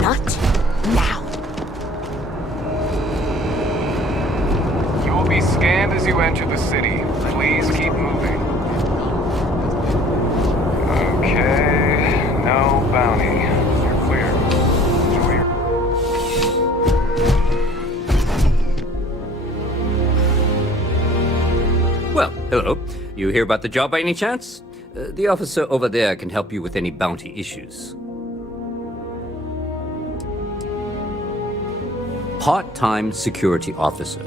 Not now. You will be scanned as you enter the city. Please keep moving. Okay, no bounty. You're clear. Enjoy your... Well, hello. You hear about the job by any chance? The officer over there can help you with any bounty issues. Part-time security officer.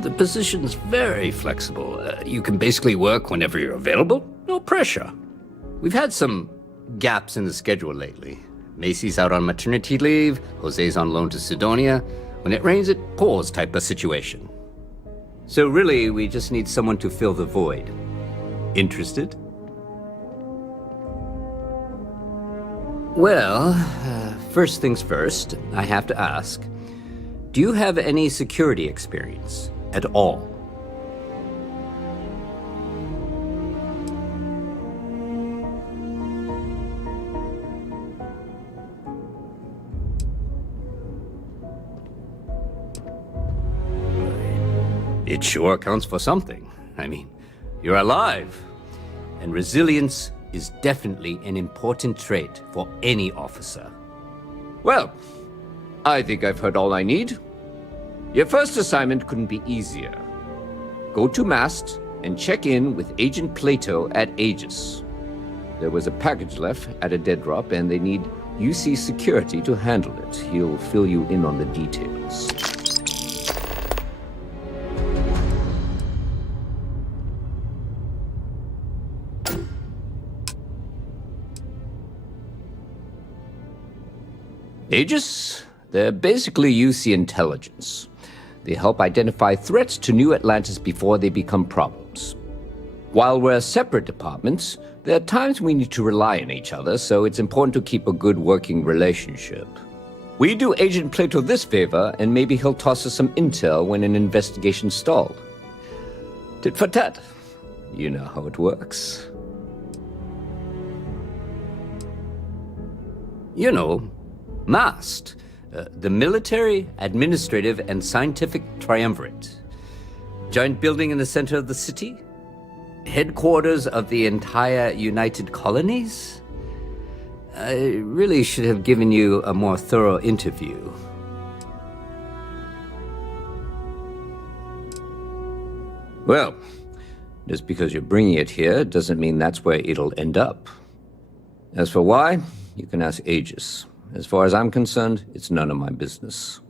The position's very flexible. You can basically work whenever you're available. No pressure. We've had some gaps in the schedule lately. Macy's out on maternity leave, Jose's on loan to Sidonia. When it rains, it pours type of situation. So really, we just need someone to fill the void. Interested? Well, first things first, I have to ask, do you have any security experience at all? It sure counts for something. I mean, you're alive. And resilience is definitely an important trait for any officer. Well, I think I've heard all I need. Your first assignment couldn't be easier. Go to Mast and check in with Agent Plato at Aegis. There was a package left at a dead drop, and they need UC security to handle it. He'll fill you in on the details. Aegis? They're basically UC intelligence. They help identify threats to New Atlantis before they become problems. While we're separate departments, there are times we need to rely on each other, so it's important to keep a good working relationship. We do Agent Plato this favor, and maybe he'll toss us some intel when an investigation stalled. Tit for tat. You know how it works. You know, MAST. The Military, Administrative, and Scientific Triumvirate. Giant building in the center of the city? Headquarters of the entire United Colonies? I really should have given you a more thorough interview. Well, just because you're bringing it here doesn't mean that's where it'll end up. As for why, you can ask Aegis. As far as I'm concerned, it's none of my business.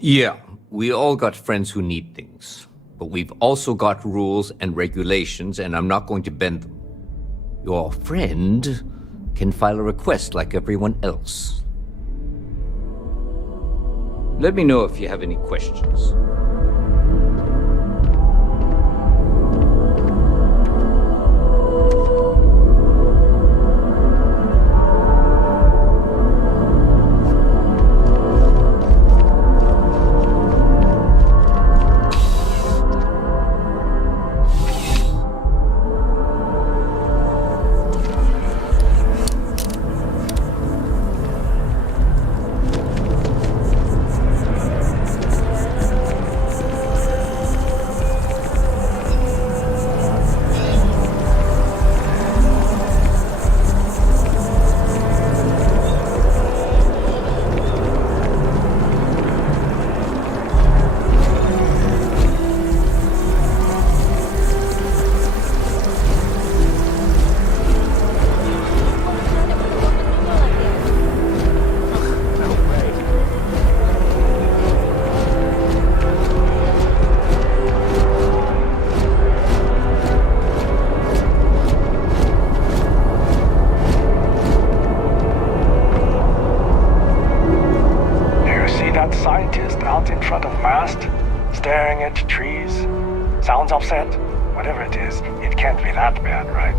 Yeah, we all got friends who need things. But we've also got rules and regulations, and I'm not going to bend them. Your friend can file a request like everyone else. Let me know if you have any questions. Staring at trees. Sounds upset. Whatever it is, it can't be that bad, right?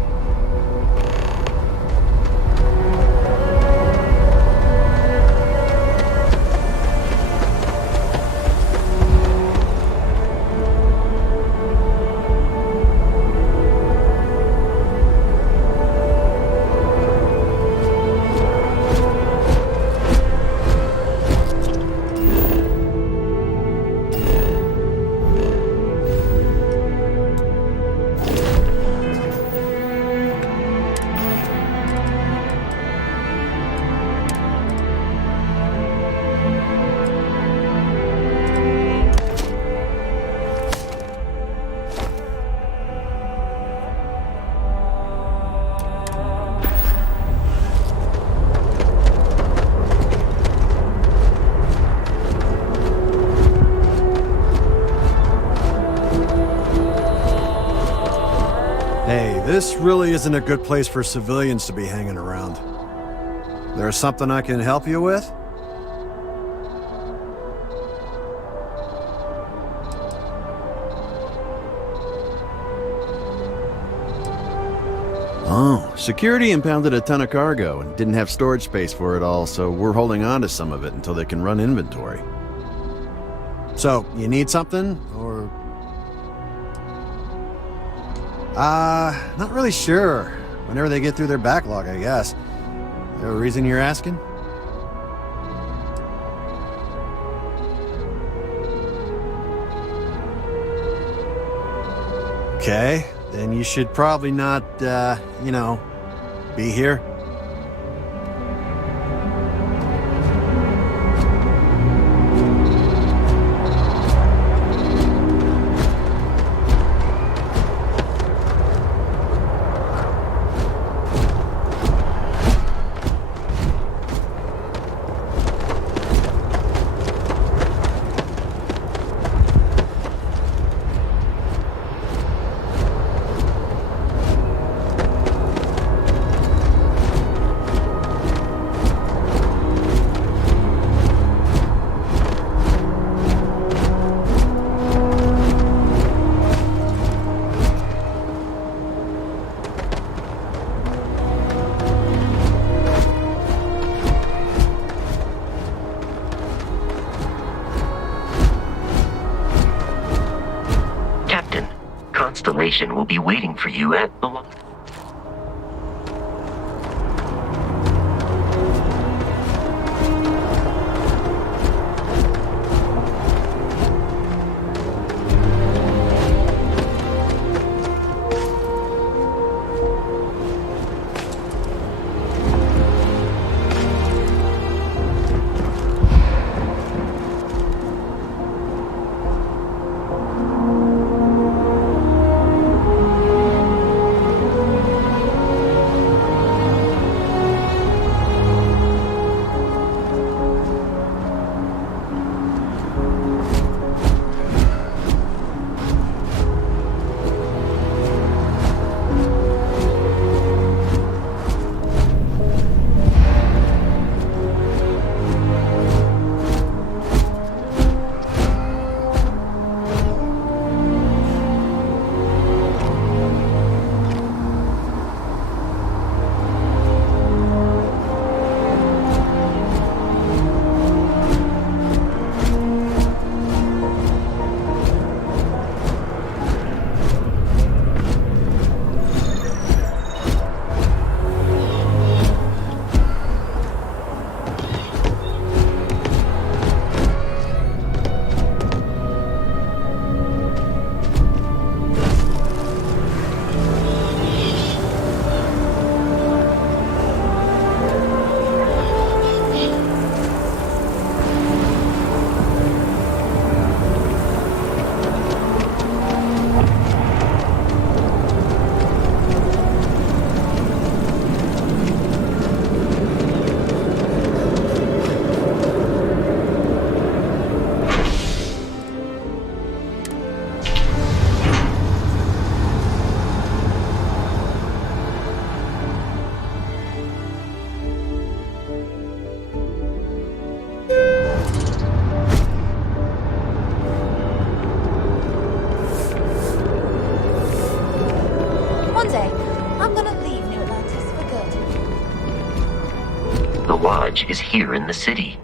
This really isn't a good place for civilians to be hanging around. There's something I can help you with? Oh, security impounded a ton of cargo and didn't have storage space for it all, so we're holding on to some of it until they can run inventory. So, you need something, or...? Not really sure. Whenever they get through their backlog, I guess. There a reason you're asking? Okay, then you should probably not, be here. Constellation will be waiting for you at the is here in the city.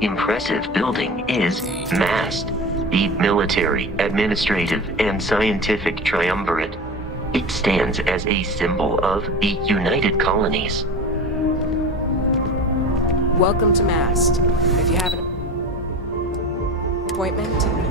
impressive building is MAST, the Military, Administrative, and Scientific Triumvirate. It stands as a symbol of the United Colonies. Welcome to MAST. If you have an appointment,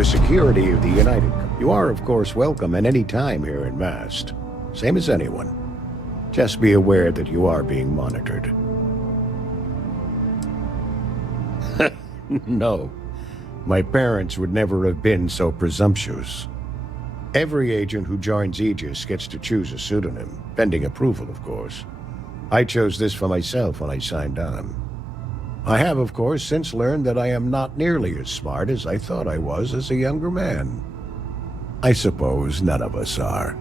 The security of the United. You are, of course, welcome at any time here in Mast. Same as anyone. Just be aware that you are being monitored. No. My parents would never have been so presumptuous. Every agent who joins Aegis gets to choose a pseudonym, pending approval, of course. I chose this for myself when I signed on. I have, of course, since learned that I am not nearly as smart as I thought I was as a younger man. I suppose none of us are.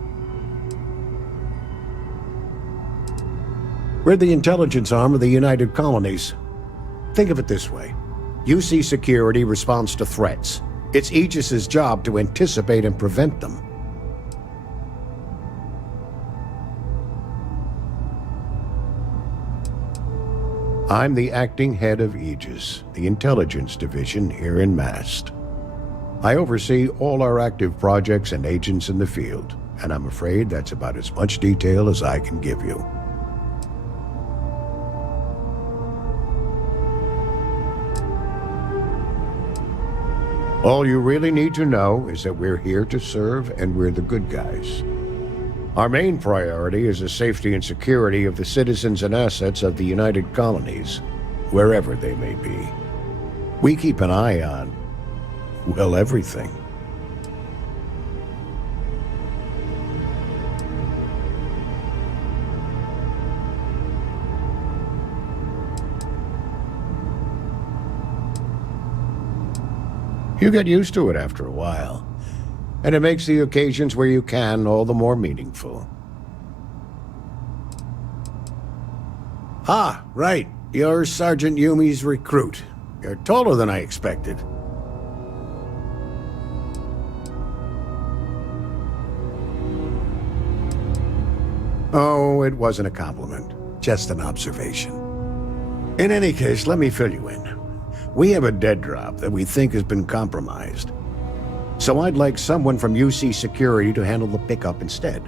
We're the intelligence arm of the United Colonies. Think of it this way. UC Security responds to threats. It's Aegis's job to anticipate and prevent them. I'm the acting head of Aegis, the intelligence division here in Mast. I oversee all our active projects and agents in the field, and I'm afraid that's about as much detail as I can give you. All you really need to know is that we're here to serve and we're the good guys. Our main priority is the safety and security of the citizens and assets of the United Colonies, wherever they may be. We keep an eye on, well, everything. You get used to it after a while. And it makes the occasions where you can all the more meaningful. Ah, right. You're Sergeant Yumi's recruit. You're taller than I expected. Oh, it wasn't a compliment. Just an observation. In any case, let me fill you in. We have a dead drop that we think has been compromised. So I'd like someone from UC Security to handle the pickup instead.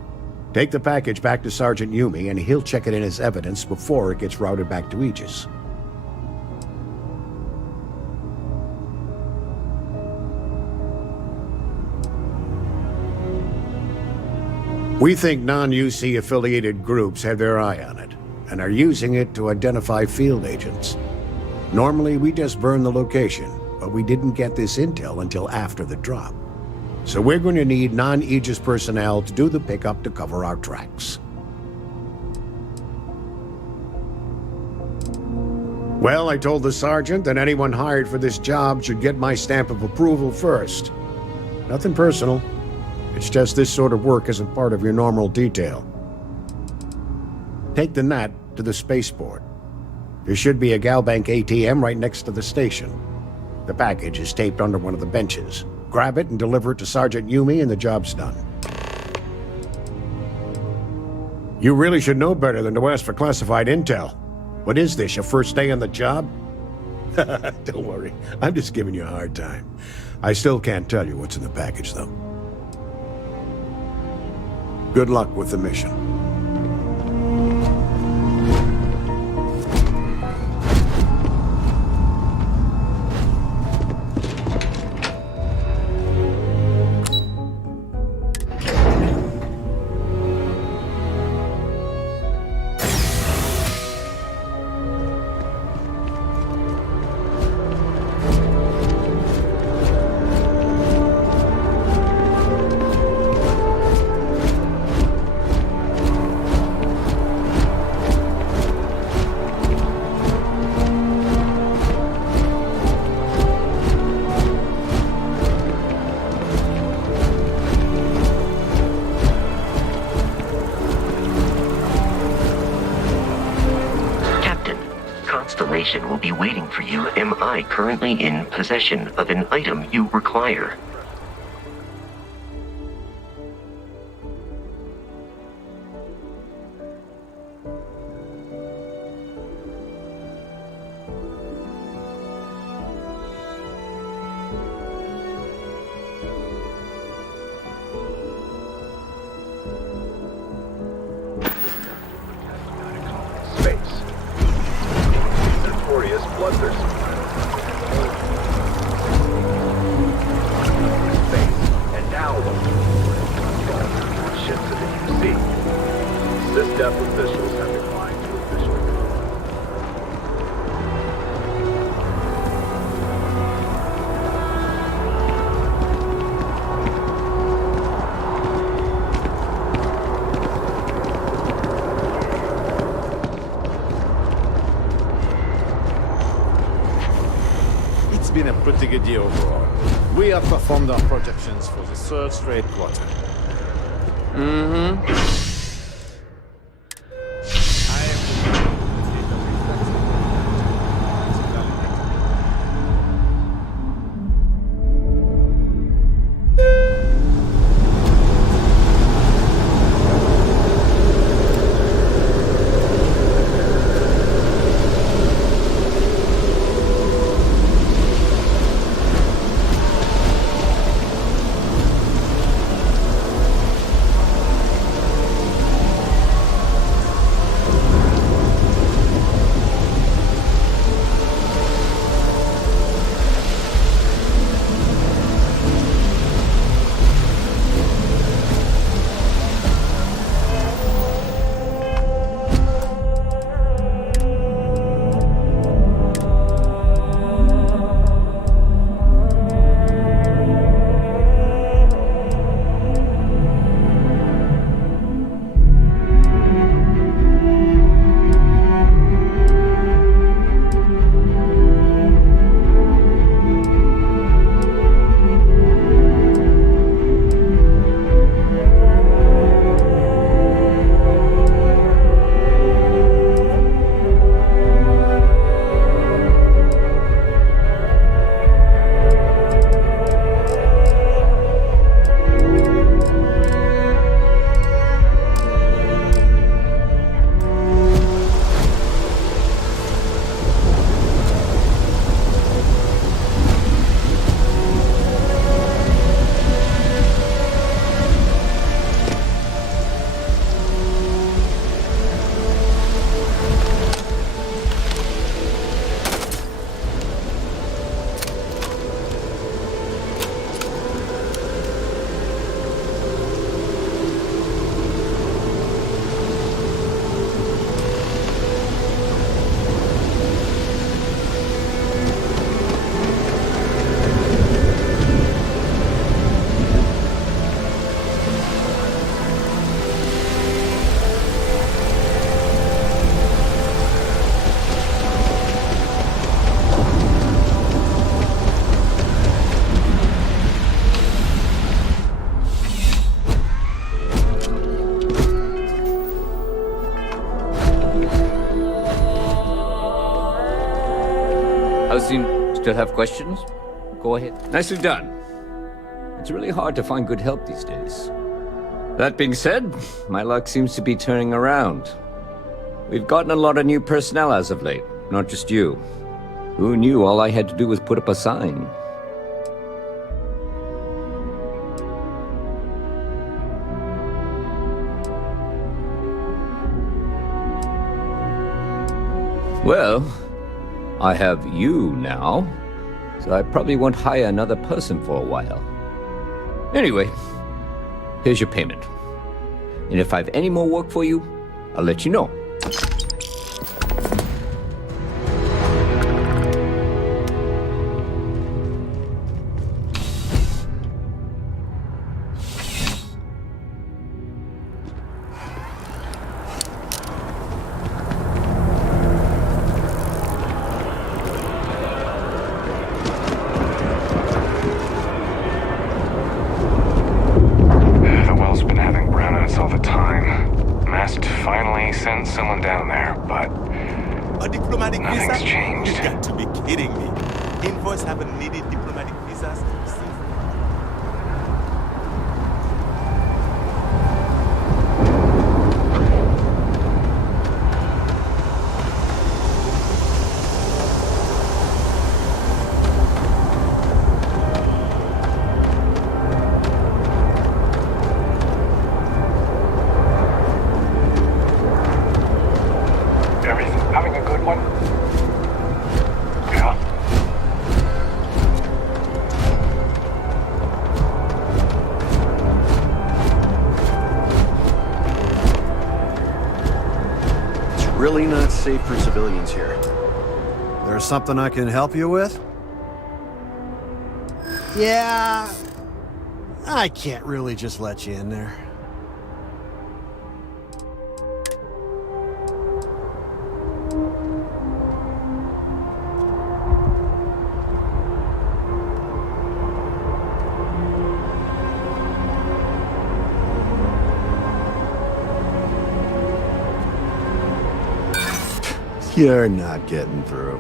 Take the package back to Sergeant Yumi and he'll check it in as evidence before it gets routed back to Aegis. We think non-UC affiliated groups have their eye on it and are using it to identify field agents. Normally we just burn the location, but we didn't get this intel until after the drop. So we're going to need non-Aegis personnel to do the pickup to cover our tracks. Well, I told the sergeant that anyone hired for this job should get my stamp of approval first. Nothing personal. It's just this sort of work isn't part of your normal detail. Take the Nat to the spaceport. There should be a Galbank ATM right next to the station. The package is taped under one of the benches. Grab it and deliver it to Sergeant Yumi and the job's done. You really should know better than to ask for classified intel. What is this, your first day on the job? Don't worry, I'm just giving you a hard time. I still can't tell you what's in the package, though. Good luck with the mission. waiting for you, am I currently in possession of an item you require? It's been a pretty good year overall. We have performed our projections for the third straight quarter. Still have questions? Go ahead. Nicely done. It's really hard to find good help these days. That being said, my luck seems to be turning around. We've gotten a lot of new personnel as of late, not just you. Who knew all I had to do was put up a sign? Well, I have you now, so I probably won't hire another person for a while. Anyway, here's your payment. And if I have any more work for you, I'll let you know. Someone down kidding me? Envoys haven't needed diplomatic visas since... Everything having a good one? Yeah. It's really not safe for civilians here. There's something I can help you with? Yeah. I can't really just let you in there. You're not getting through.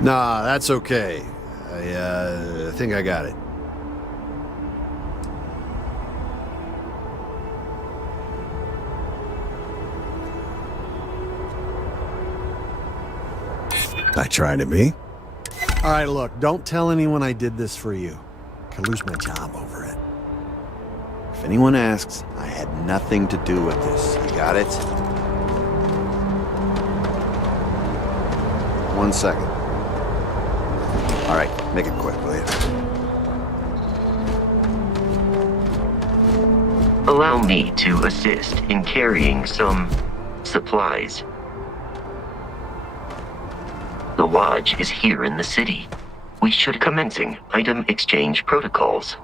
Nah, that's okay. I think I got it. I try to be. All right, look, don't tell anyone I did this for you. Could lose my job over it. If anyone asks, I had nothing to do with this. You got it? 1 second. All right, make it quick, will you? Allow me to assist in carrying some supplies. The lodge is here in the city. We should commencing item exchange protocols.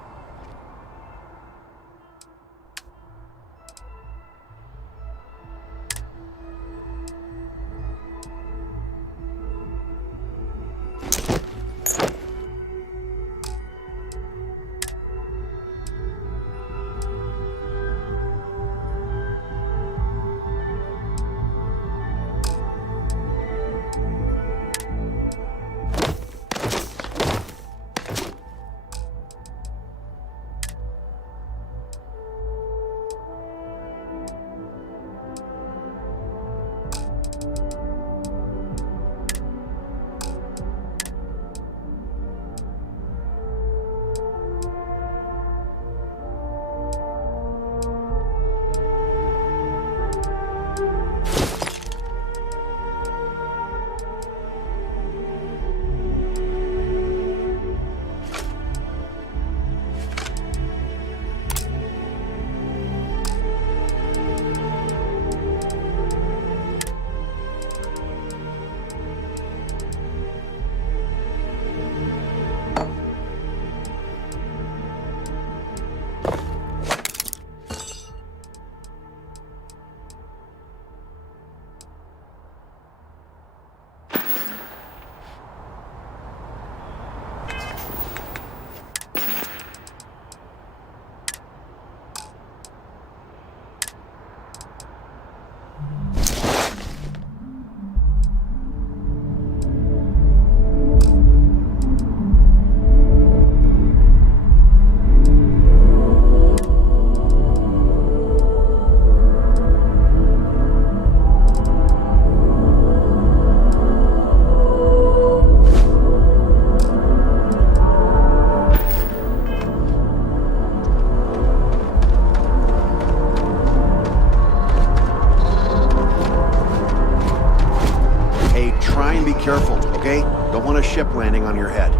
Careful, okay? Don't want a ship landing on your head.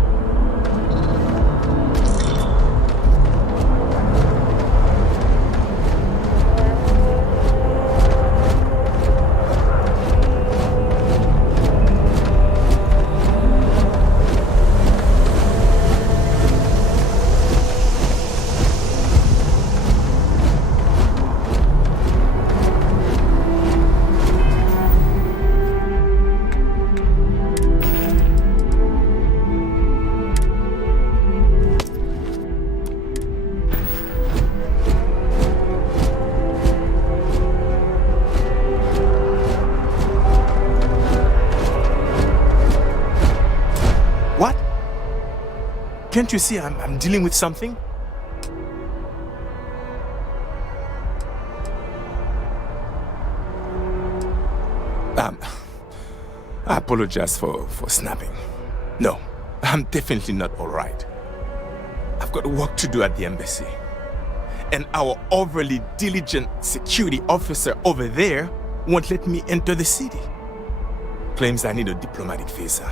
Can't you see I'm dealing with something? I apologize for snapping. No, I'm definitely not all right. I've got work to do at the embassy. And our overly diligent security officer over there won't let me enter the city. Claims I need a diplomatic visa,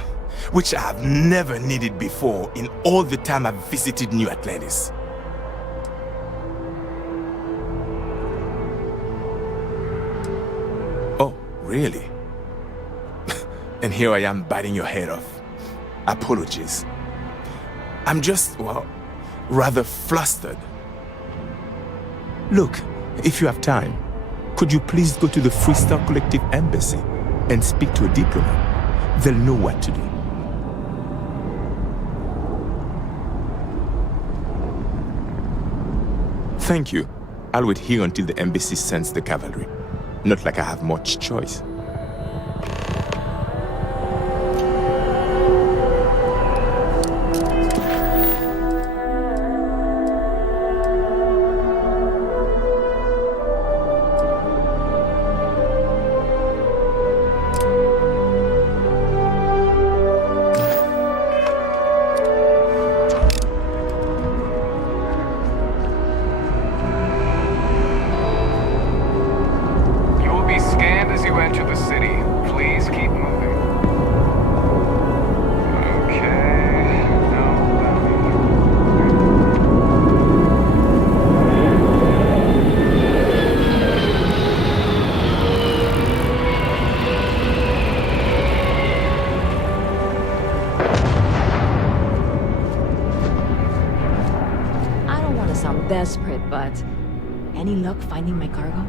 which I have never needed before in all the time I've visited New Atlantis. Oh, really? And here I am biting your head off. Apologies. I'm just, well, rather flustered. Look, if you have time, could you please go to the Freestar Collective Embassy and speak to a diplomat? They'll know what to do. Thank you. I'll wait here until the embassy sends the cavalry. Not like I have much choice. Desperate, but any luck finding my cargo?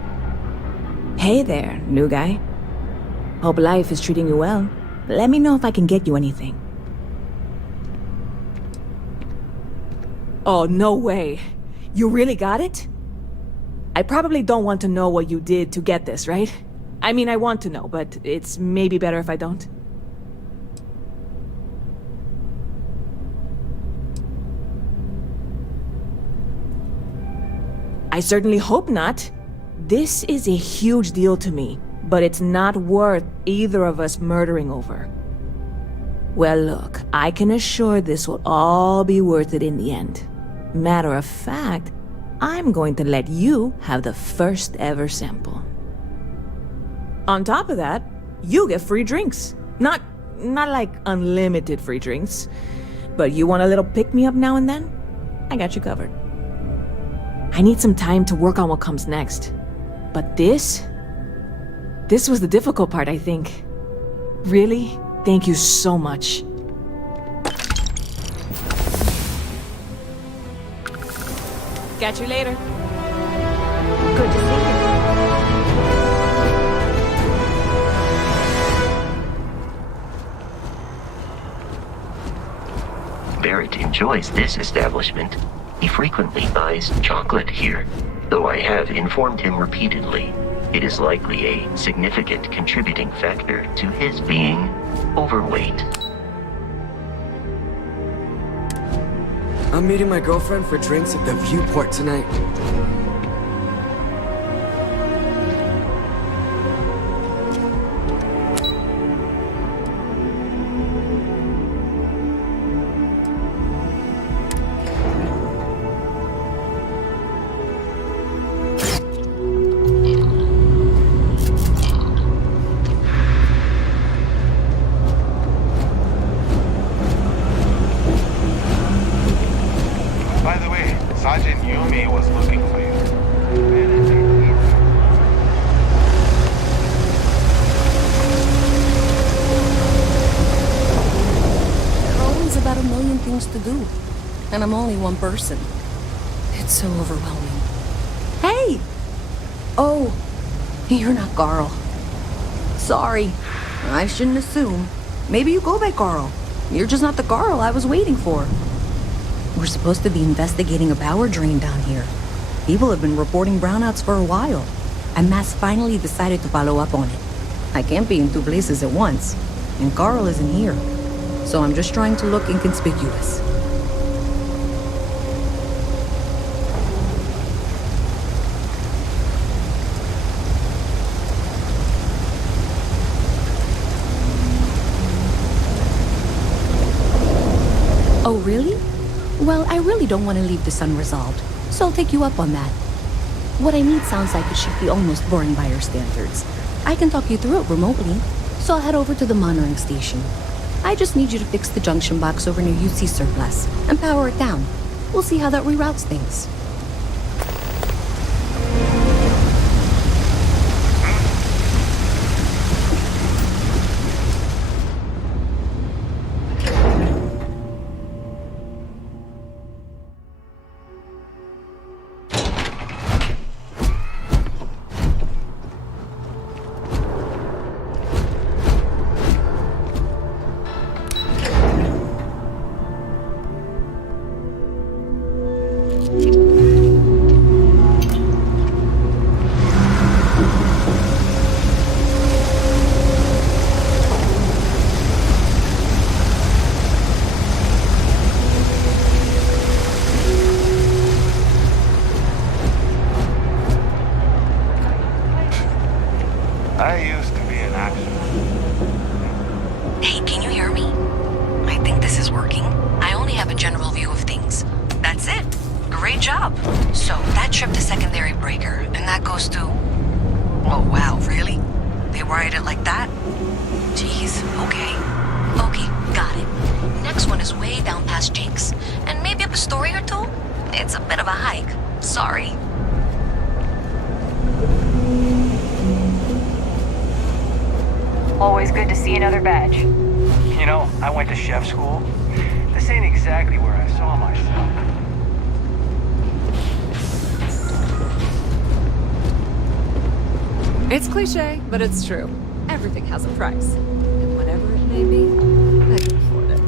Hey there, new guy. Hope life is treating you well. Let me know if I can get you anything. Oh, no way. You really got it? I probably don't want to know what you did to get this, right? I mean, I want to know, but it's maybe better if I don't. I certainly hope not. This is a huge deal to me, but it's not worth either of us murdering over. Well, look, I can assure this will all be worth it in the end. Matter of fact, I'm going to let you have the first ever sample. On top of that, you get free drinks. Not like unlimited free drinks, but you want a little pick-me-up now and then? I got you covered. I need some time to work on what comes next. But this was the difficult part, I think. Really, thank you so much. Catch you later. Good to see you. Barrett enjoys this establishment. He frequently buys chocolate here, though I have informed him repeatedly it is likely a significant contributing factor to his being overweight. I'm meeting my girlfriend for drinks at the Viewport tonight. And I'm only one person. It's so overwhelming. Hey! Oh, you're not Carl. Sorry. I shouldn't assume. Maybe you go by Carl. You're just not the Carl I was waiting for. We're supposed to be investigating a power drain down here. People have been reporting brownouts for a while. And Mass finally decided to follow up on it. I can't be in two places at once. And Carl isn't here. So I'm just trying to look inconspicuous. really? Well, I really don't want to leave this unresolved, so I'll take you up on that. What I need sounds like it should be almost boring by your standards. I can talk you through it remotely, so I'll head over to the monitoring station. I just need you to fix the junction box over near UC Surplus and power it down. We'll see how that reroutes things. I used to be an actor. Hey, can you hear me? I think this is working. I only have a general view of things. That's it. Great job. So, that trip to secondary breaker, and that goes to... Oh, wow, really? They wired it like that? Jeez, okay. Okay, got it. Next one is way down past Jake's, and maybe up a story or two? It's a bit of a hike. Sorry. Always good to see another badge. You know, I went to chef school. This ain't exactly where I saw myself. It's cliche, but it's true. Everything has a price. And whatever it may be, I can afford it.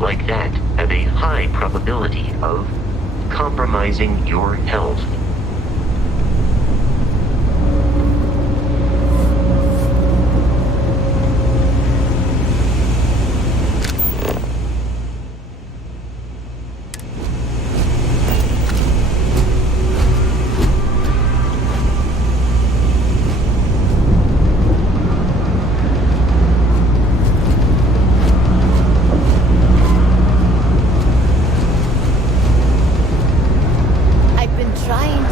Like that have a high probability of compromising your health. Trying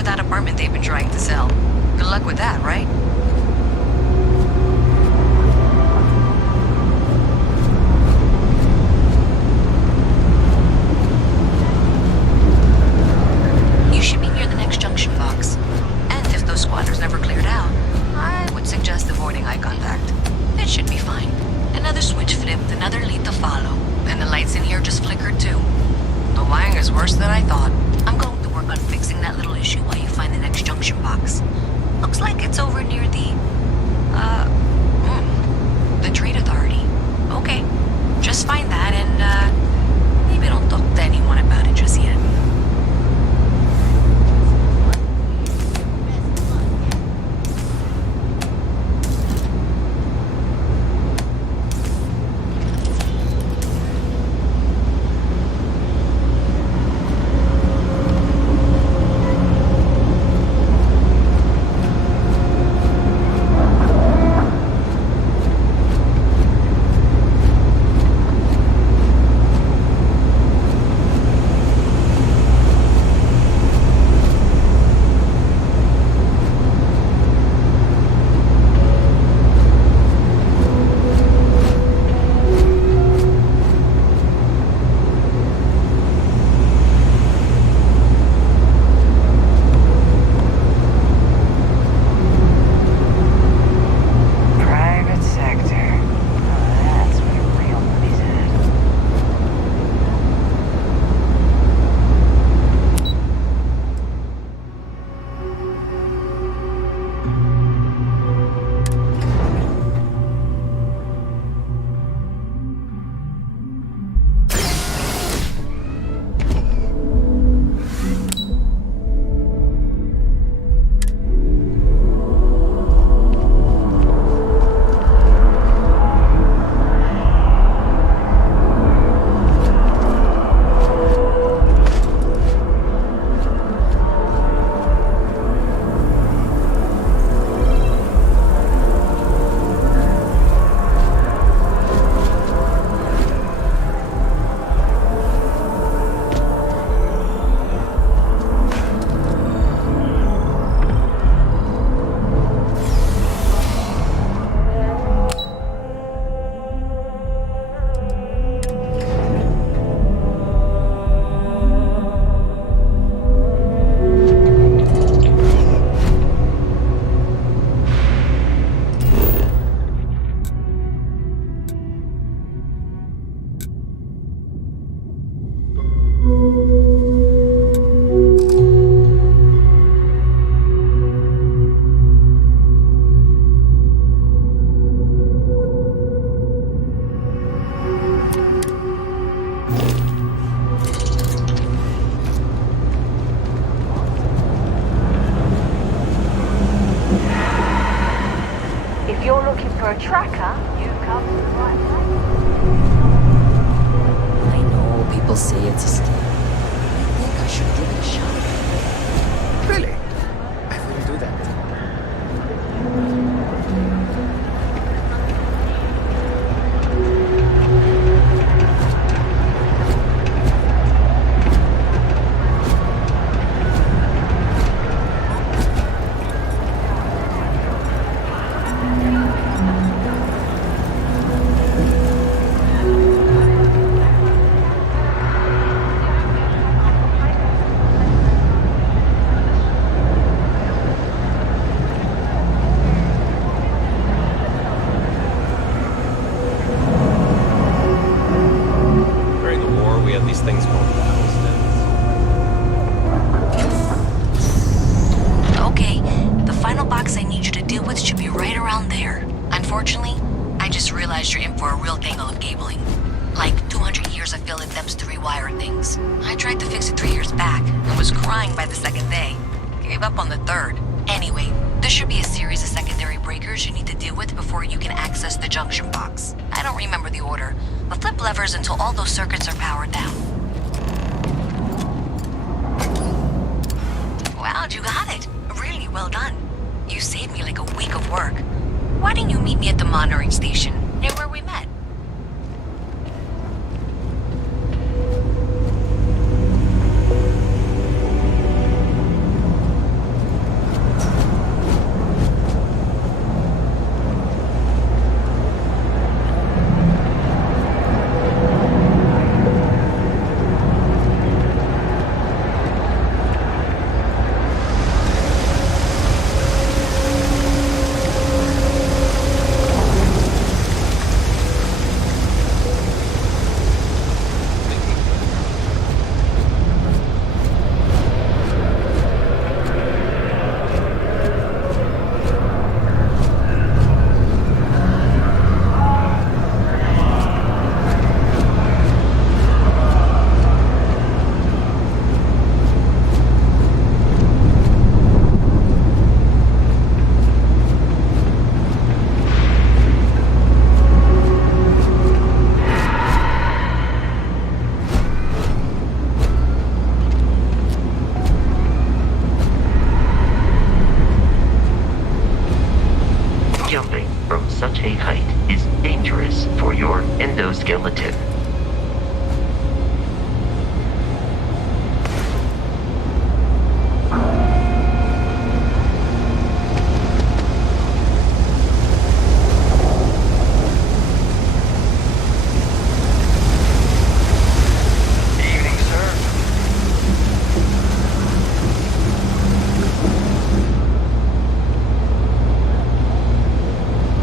into that apartment they've been trying to sell. Good luck with that, right? You should be near the next junction box. And if those squatters never cleared out, I would suggest avoiding eye contact. It should be fine. Another switch flipped, another lead to follow. And the lights in here just flickered too. The wiring is worse than I thought. I'm going to work on fixing that little issue while you find the next junction box. Looks like it's over near the Trade Authority. Okay, just find that and, maybe don't talk to anyone about it just yet. For a tracker, you come to the right place. I know people say it's a scam. I think I should give it a shot. Really? I wouldn't do that. Until all those circuits are powered down. Wow, you got it. Really well done. You saved me like a week of work. Why didn't you meet me at the monitoring station, near where we met? skeleton. Evening, sir.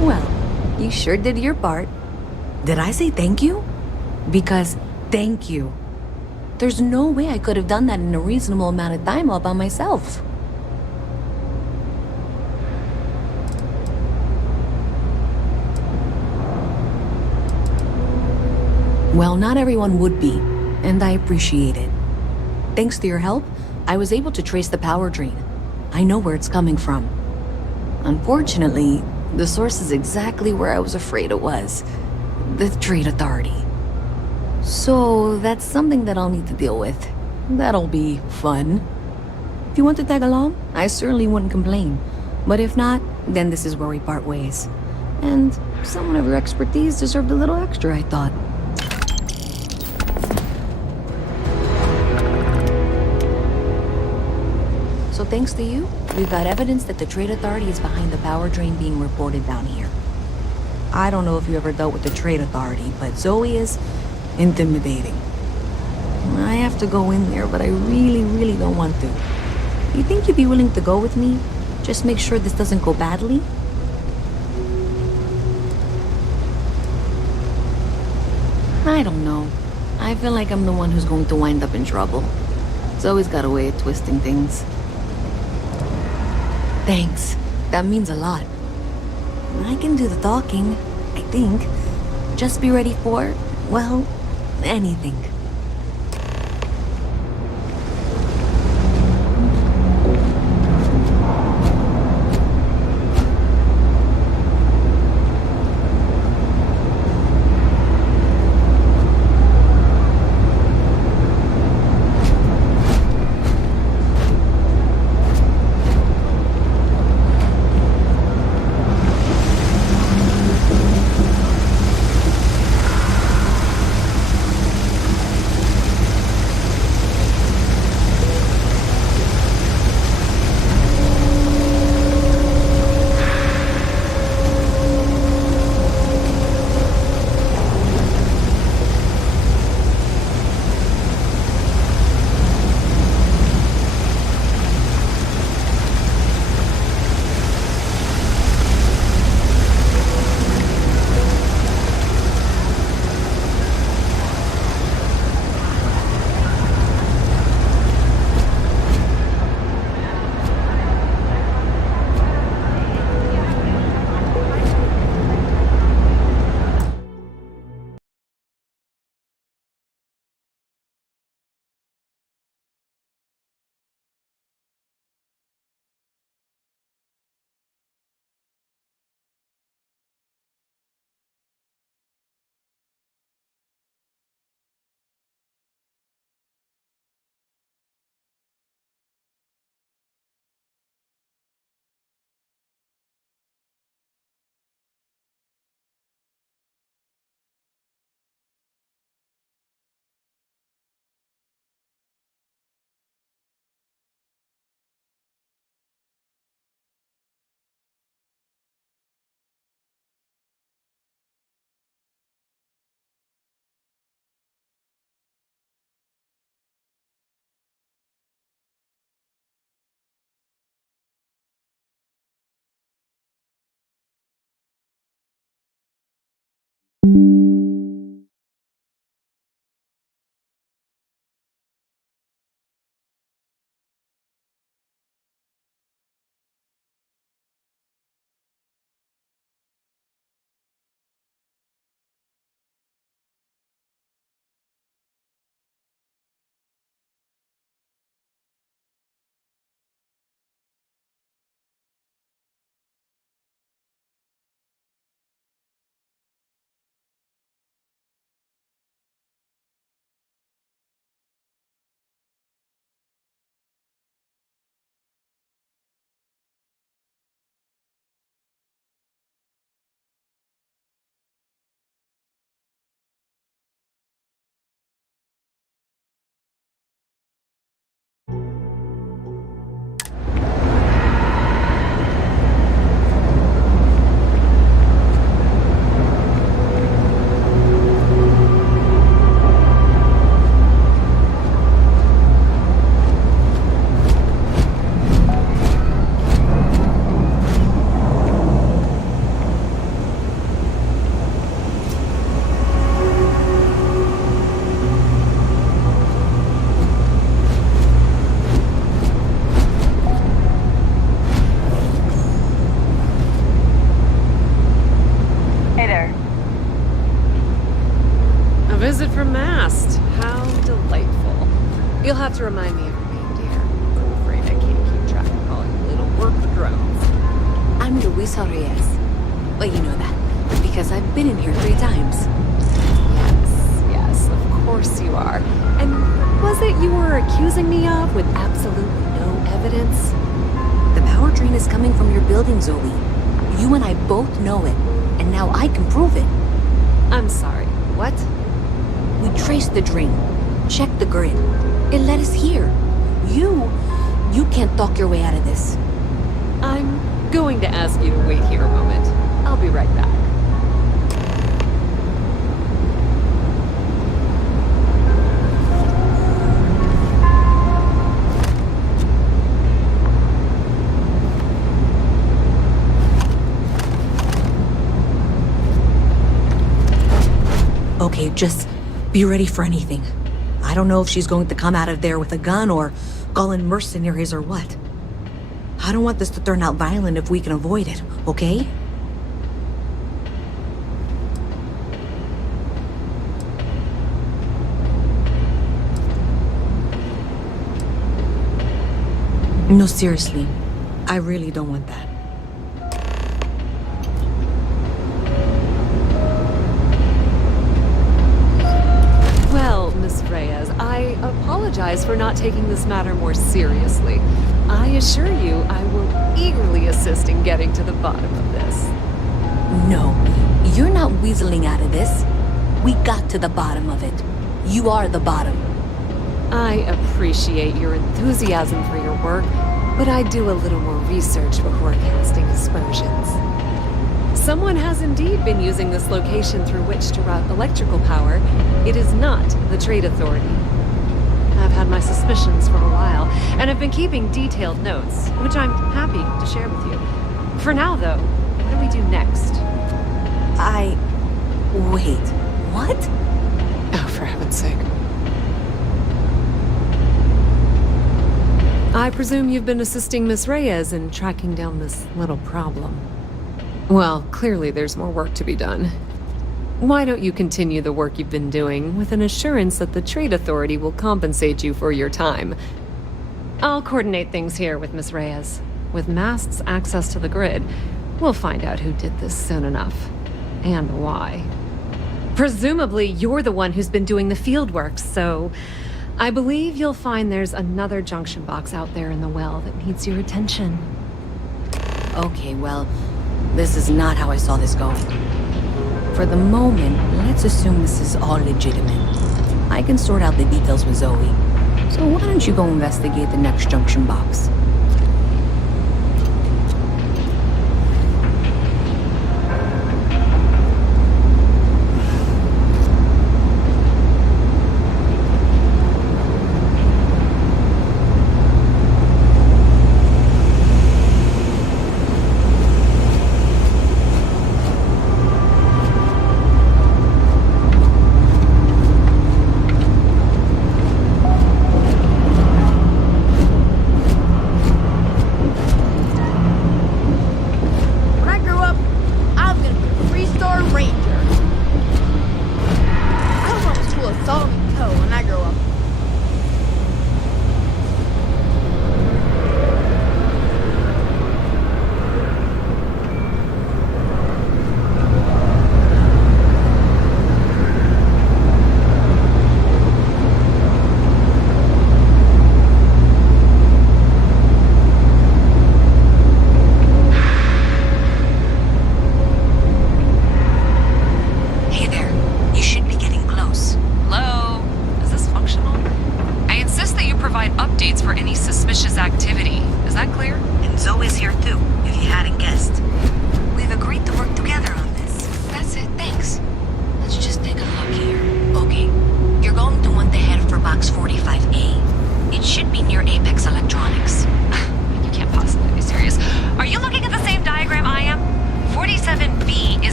Well, you sure did your part. Did I say thank you? Because thank you. There's no way I could have done that in a reasonable amount of time all by myself. Well, not everyone would be, and I appreciate it. Thanks to your help, I was able to trace the power drain. I know where it's coming from. Unfortunately, the source is exactly where I was afraid it was. The Trade Authority. So, that's something that I'll need to deal with. That'll be fun. If you want to tag along, I certainly wouldn't complain. But if not, then this is where we part ways. And someone of your expertise deserved a little extra, I thought. So thanks to you, we've got evidence that the Trade Authority is behind the power drain being reported down here. I don't know if you ever dealt with the Trade Authority, but Zoe is intimidating. I have to go in there, but I really don't want to. You think you'd be willing to go with me? Just make sure this doesn't go badly? I don't know. I feel like I'm the one who's going to wind up in trouble. Zoe's got a way of twisting things. Thanks. That means a lot. I can do the talking, I think. Just be ready for, well, anything. Luisa Reyes. Well, you know that, because I've been in here 3 times. Yes, of course you are. And what was it you were accusing me of with absolutely no evidence? The power drain is coming from your building, Zoe. You and I both know it, and now I can prove it. I'm sorry, what? We traced the drain, checked the grid. It led us here. You can't talk your way out of this. I'm going to ask you to wait here a moment. I'll be right back. Okay, just be ready for anything. I don't know if she's going to come out of there with a gun or call in mercenaries or what. I don't want this to turn out violent if we can avoid it, okay? No, seriously. I really don't want that. Well, Miss Reyes, I apologize for not taking this matter more seriously. I assure you I will eagerly assist in getting to the bottom of this. No, you're not weaseling out of this. We got to the bottom of it. You are the bottom. I appreciate your enthusiasm for your work, but I do a little more research before casting aspersions. Someone has indeed been using this location through which to route electrical power. It is not the Trade Authority. I've had my suspicions for a while, and have been keeping detailed notes, which I'm happy to share with you. For now, though, what do we do next? Wait, what? Oh, for heaven's sake. I presume you've been assisting Miss Reyes in tracking down this little problem. Well, clearly there's more work to be done. Why don't you continue the work you've been doing with an assurance that the Trade Authority will compensate you for your time? I'll coordinate things here with Miss Reyes. With Mast's access to the grid, we'll find out who did this soon enough. And why. Presumably, you're the one who's been doing the field work, so I believe you'll find there's another junction box out there in the well that needs your attention. Okay, well, this is not how I saw this going. For the moment, let's assume this is all legitimate. I can sort out the details with Zoe. So why don't you go investigate the next junction box?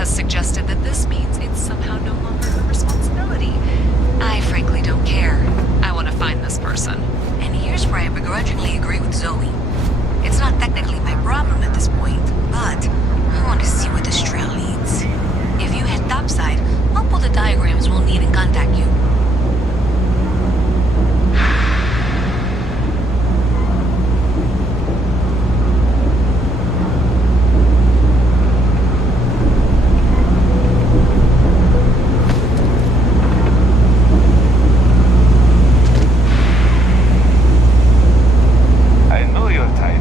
has suggested that this means it's somehow no longer her responsibility. I frankly don't care. I want to find this person. And here's where I begrudgingly agree with Zoe. It's not technically my problem at this point, but I want to see where this trail leads. If you head topside, I'll pull the diagrams we'll need and contact you. I know your type.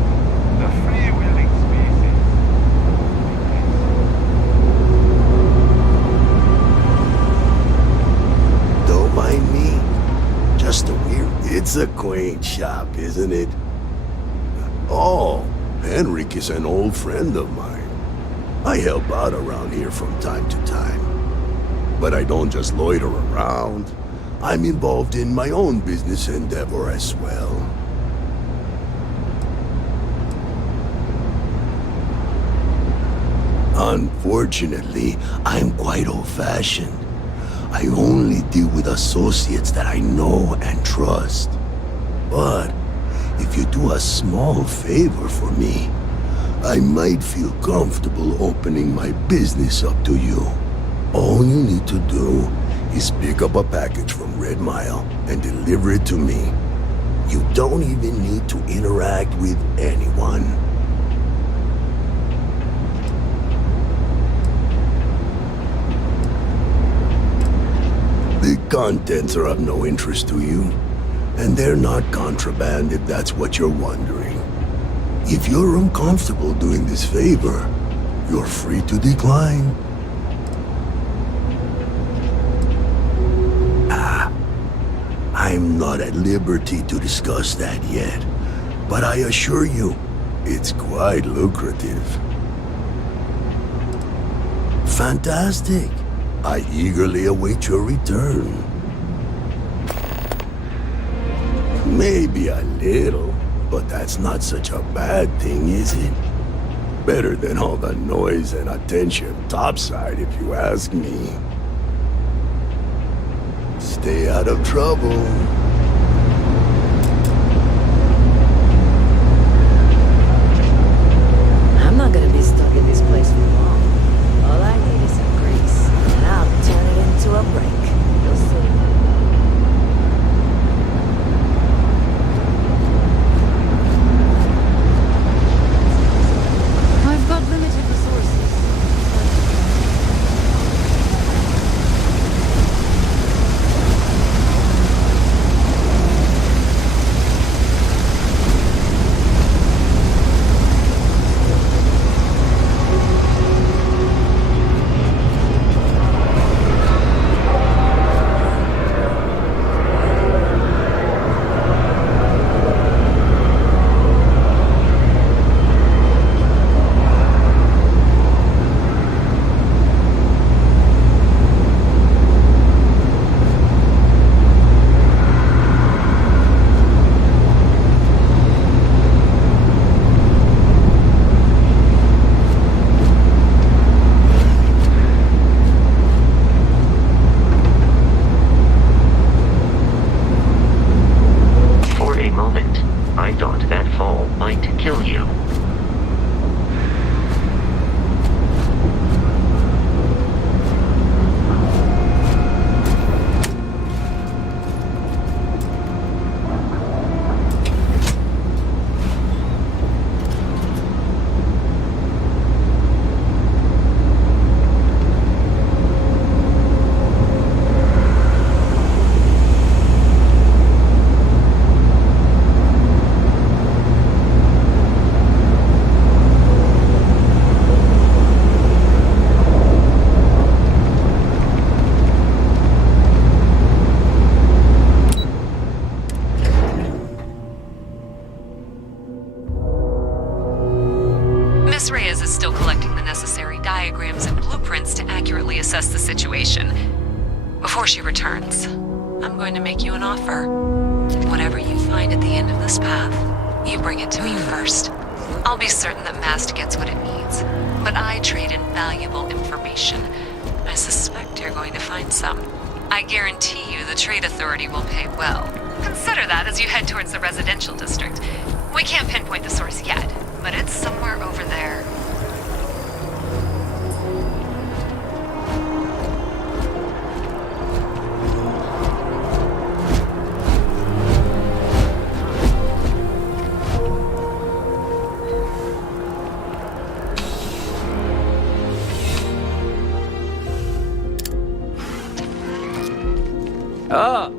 The free-wheeling species. Don't mind me. Just a weird... It's a quaint shop, isn't it? Oh, Henrik is an old friend of mine. I help out around here from time to time. But I don't just loiter around. I'm involved in my own business endeavor as well. Unfortunately, I'm quite old-fashioned. I only deal with associates that I know and trust. But if you do a small favor for me, I might feel comfortable opening my business up to you. All you need to do is pick up a package from Red Mile and deliver it to me. You don't even need to interact with anyone. The contents are of no interest to you, and they're not contraband if that's what you're wondering. If you're uncomfortable doing this favor, you're free to decline. I'm not at liberty to discuss that yet, but I assure you, it's quite lucrative. Fantastic. I eagerly await your return. Maybe a little, but that's not such a bad thing, is it? Better than all the noise and attention topside, if you ask me. Stay out of trouble. I'm not gonna be stuck in this place for long. All I need is some grease, and I'll turn it into a break. You'll see. I've got limited resources. Miss Reyes is still collecting the necessary diagrams and blueprints to accurately assess the situation. Before she returns, I'm going to make you an offer. Whatever you find at the end of this path, you bring it to me first. I'll be certain that Mast gets what it needs. but I trade in valuable information. I suspect you're going to find some. I guarantee you the Trade Authority will pay well. Consider that as you head towards the residential district. We can't pinpoint the source yet, but it's somewhere over there.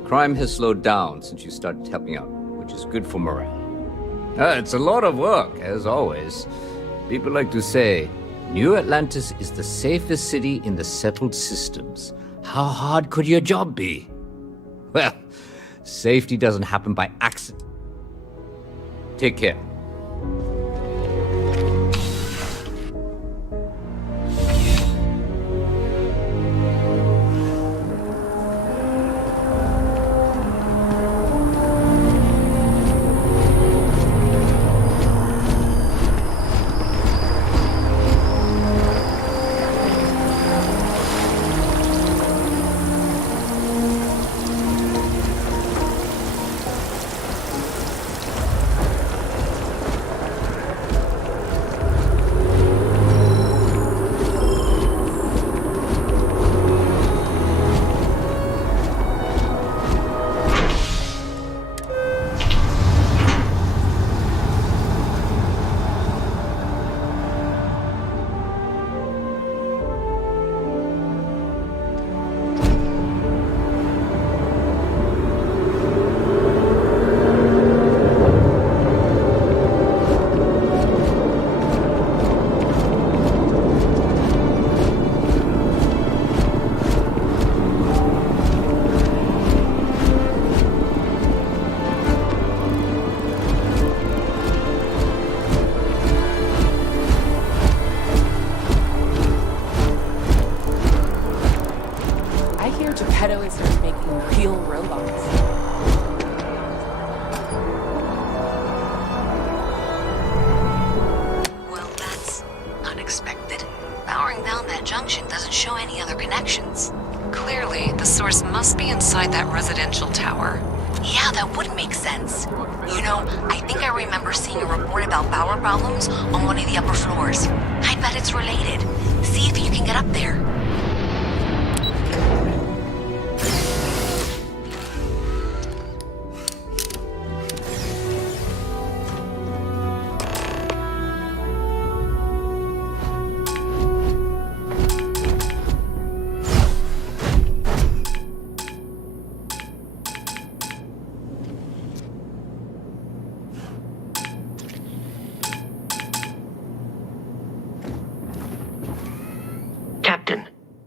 Crime has slowed down since you started helping out, which is good for morale. It's a lot of work, as always. People like to say, New Atlantis is the safest city in the settled systems. How hard could your job be? Well, safety doesn't happen by accident. Take care.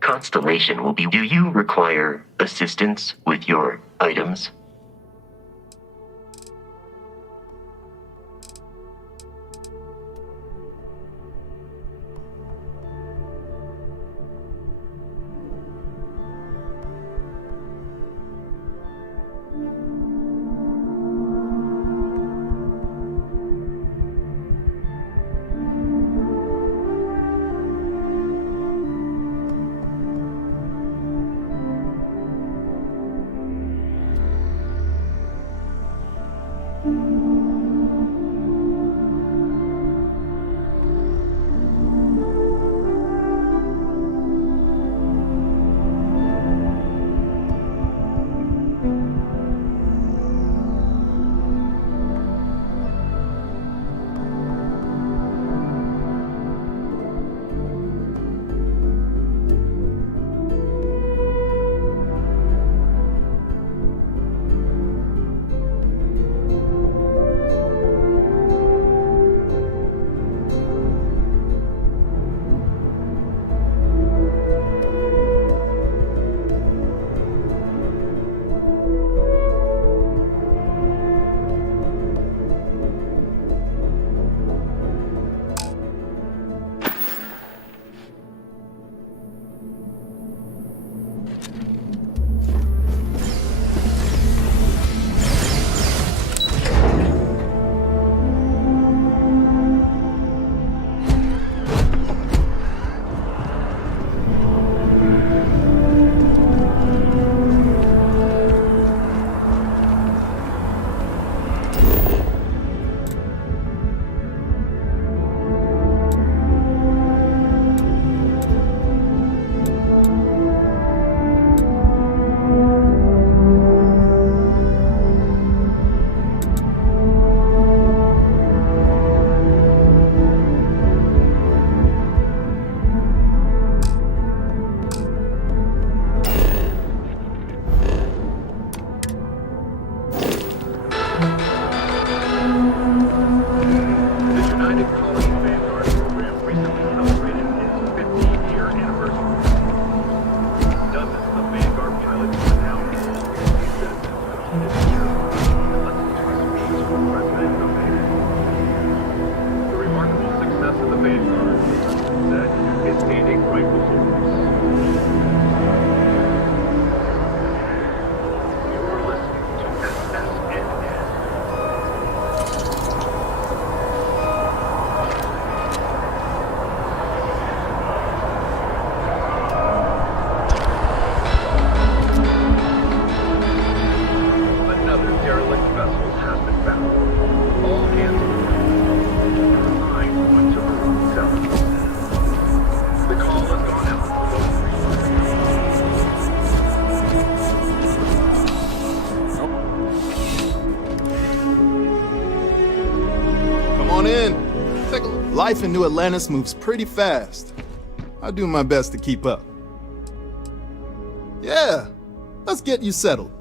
Constellation will be... Do you require assistance with your items? Life in New Atlantis moves pretty fast. I do my best to keep up. Yeah, let's get you settled.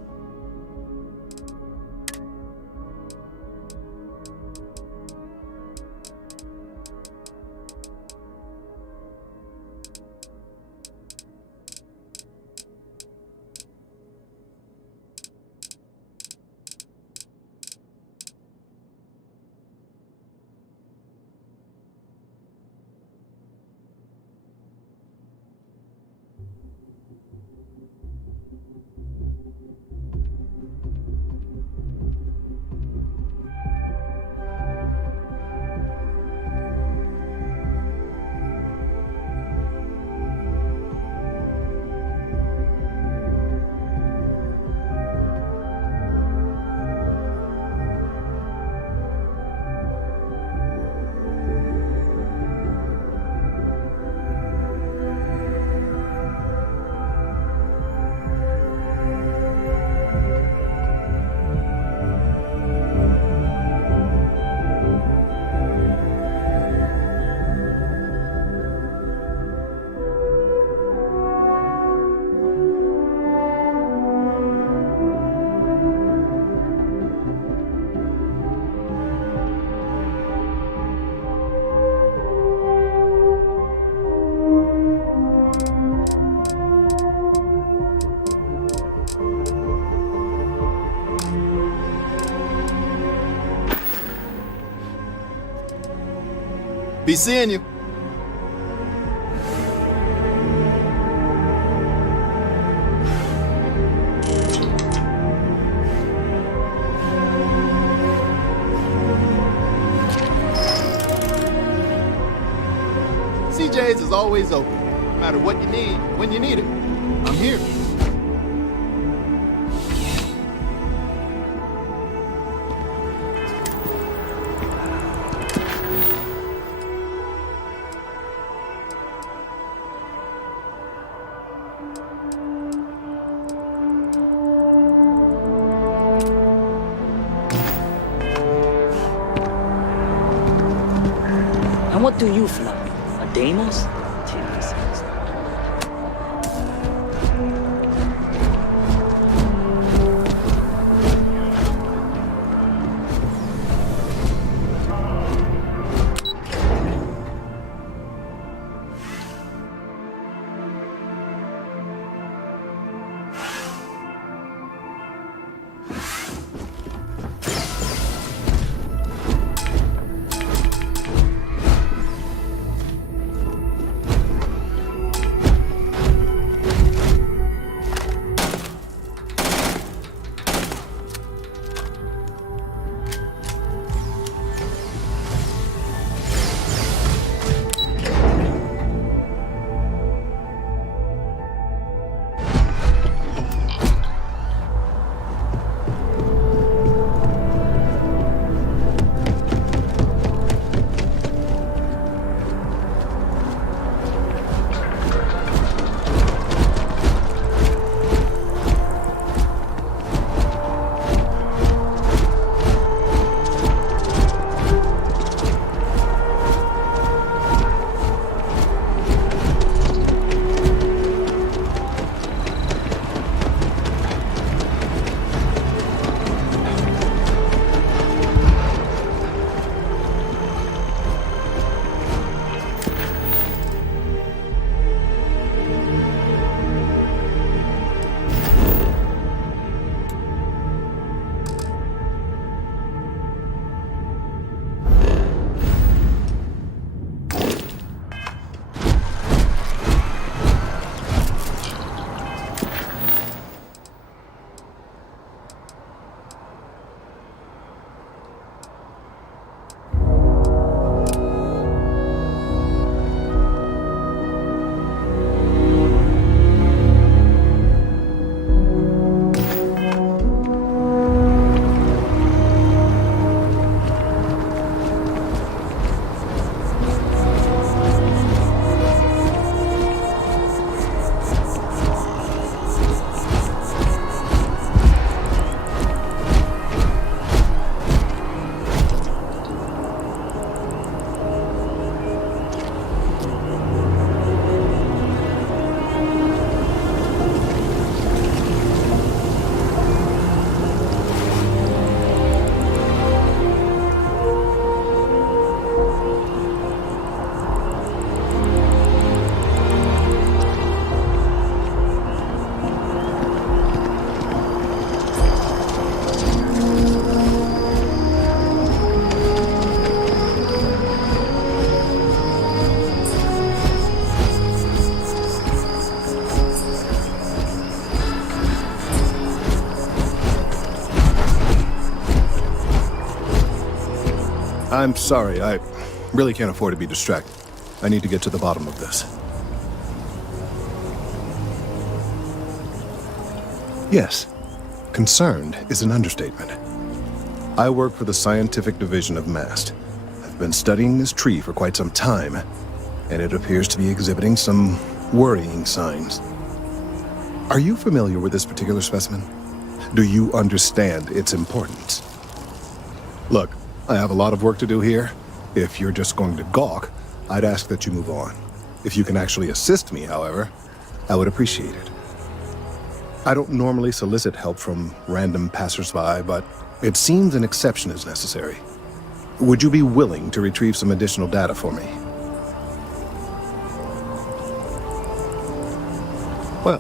Be seeing you. CJ's is always open. No matter what you need, when you need it. I'm here. And what do you fly? A Deimos? Jesus. I'm sorry, I really can't afford to be distracted. I need to get to the bottom of this. Yes, concerned is an understatement. I work for the scientific division of MAST. I've been studying this tree for quite some time, and it appears to be exhibiting some worrying signs. Are you familiar with this particular specimen? Do you understand its importance? Look, I have a lot of work to do here. If you're just going to gawk, I'd ask that you move on. If you can actually assist me, however, I would appreciate it. I don't normally solicit help from random passersby, but it seems an exception is necessary. Would you be willing to retrieve some additional data for me? Well,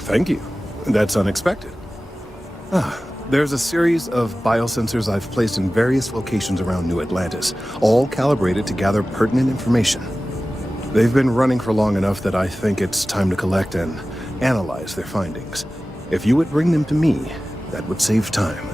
thank you. That's unexpected. There's a series of biosensors I've placed in various locations around New Atlantis, all calibrated to gather pertinent information. They've been running for long enough that I think it's time to collect and analyze their findings. If you would bring them to me, that would save time.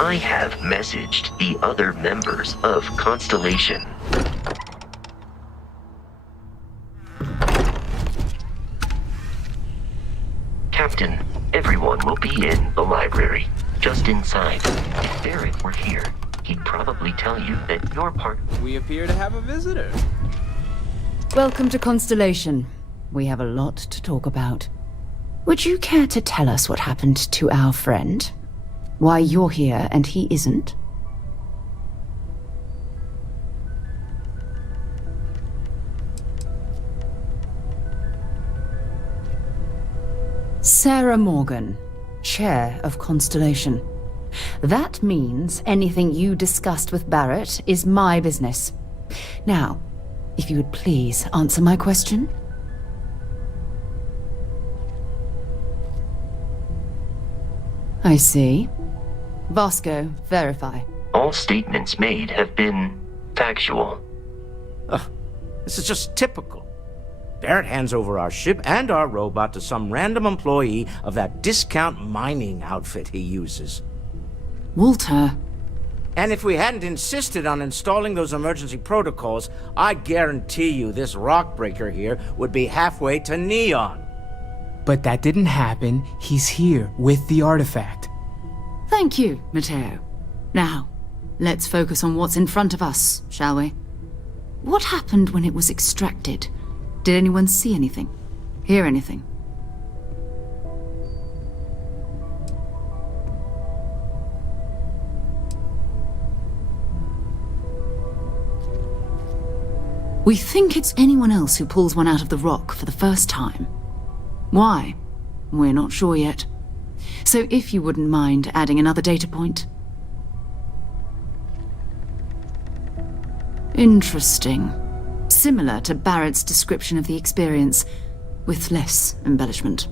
I have messaged the other members of Constellation. Captain, everyone will be in the library, just inside. If Barrett were here, he'd probably tell you that your part... We appear to have a visitor. Welcome to Constellation. We have a lot to talk about. Would you care to tell us what happened to our friend? Why you're here and he isn't? Sarah Morgan, Chair of Constellation. That means anything you discussed with Barrett is my business. Now, if you would please answer my question. I see. Vasco, verify. All statements made have been factual. This is just typical. Barrett hands over our ship and our robot to some random employee of that discount mining outfit he uses. Walter. And if we hadn't insisted on installing those emergency protocols, I guarantee you this rock breaker here would be halfway to Neon. But that didn't happen. He's here with the artifact. Thank you, Matteo. Now, let's focus on what's in front of us, shall we? What happened when it was extracted? Did anyone see anything? Hear anything? We think it's anyone else who pulls one out of the rock for the first time. Why? We're not sure yet. So if you wouldn't mind adding another data point. Interesting. Similar to Barrett's description of the experience, with less embellishment.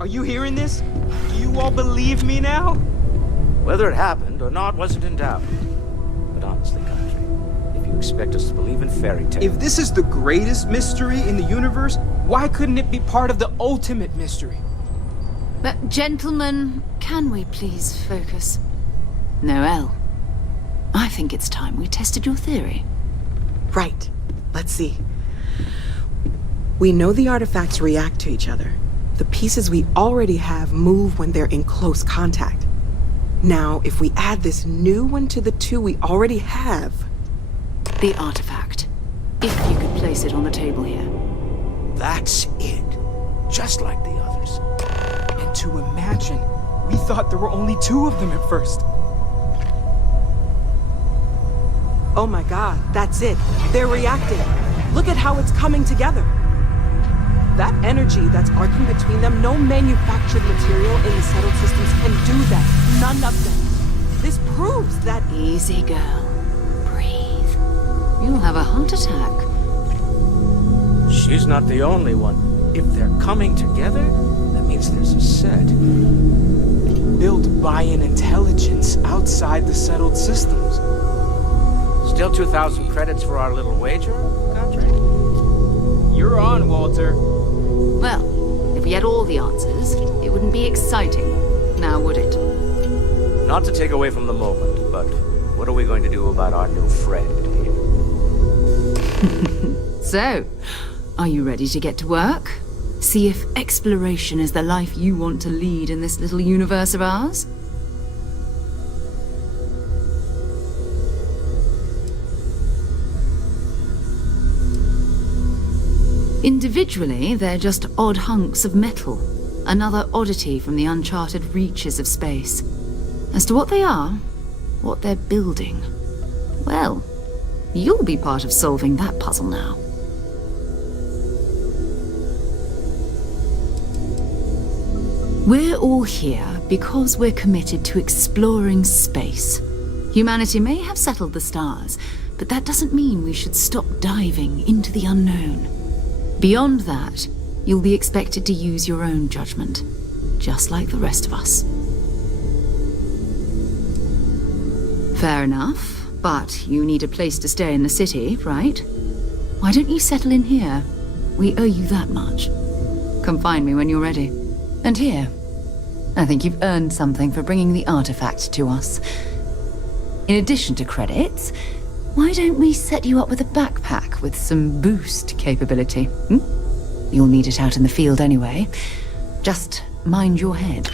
Are you hearing this? Do you all believe me now? Whether it happened or not wasn't in doubt. But honestly, Country, if you expect us to believe in fairy tales... If this is the greatest mystery in the universe, why couldn't it be part of the ultimate mystery? But gentlemen, can we please focus? Noelle, I think it's time we tested your theory. Right. Let's see. We know the artifacts react to each other. The pieces we already have move when they're in close contact. Now, if we add this new one to the two we already have... The artifact. If you could place it on the table here. That's it. Just like the others. And to imagine, we thought there were only two of them at first. Oh my god, that's it. They're reacting. Look at how it's coming together. That energy that's arcing between them, no manufactured material in the settled systems can do that. None of them. This proves that... Easy, girl. Breathe. You'll have a heart attack. She's not the only one. If they're coming together, that means there's a set. Built by an intelligence outside the settled systems. Still 2,000 credits for our little wager, Contract? You're on, Walter. Well, if we had all the answers, it wouldn't be exciting. Now would it? Not to take away from the moment, but what are we going to do about our new friend here? So, are you ready to get to work? See if exploration is the life you want to lead in this little universe of ours? Individually, they're just odd hunks of metal. Another oddity from the uncharted reaches of space. As to what they are, what they're building, well, you'll be part of solving that puzzle now. We're all here because we're committed to exploring space. Humanity may have settled the stars, but that doesn't mean we should stop diving into the unknown. Beyond that, you'll be expected to use your own judgment, just like the rest of us. Fair enough, but you need a place to stay in the city, right? Why don't you settle in here? We owe you that much. Come find me when you're ready. And here, I think you've earned something for bringing the artifact to us. In addition to credits, why don't we set you up with a backpack with some boost capability? You'll need it out in the field anyway. Just mind your head.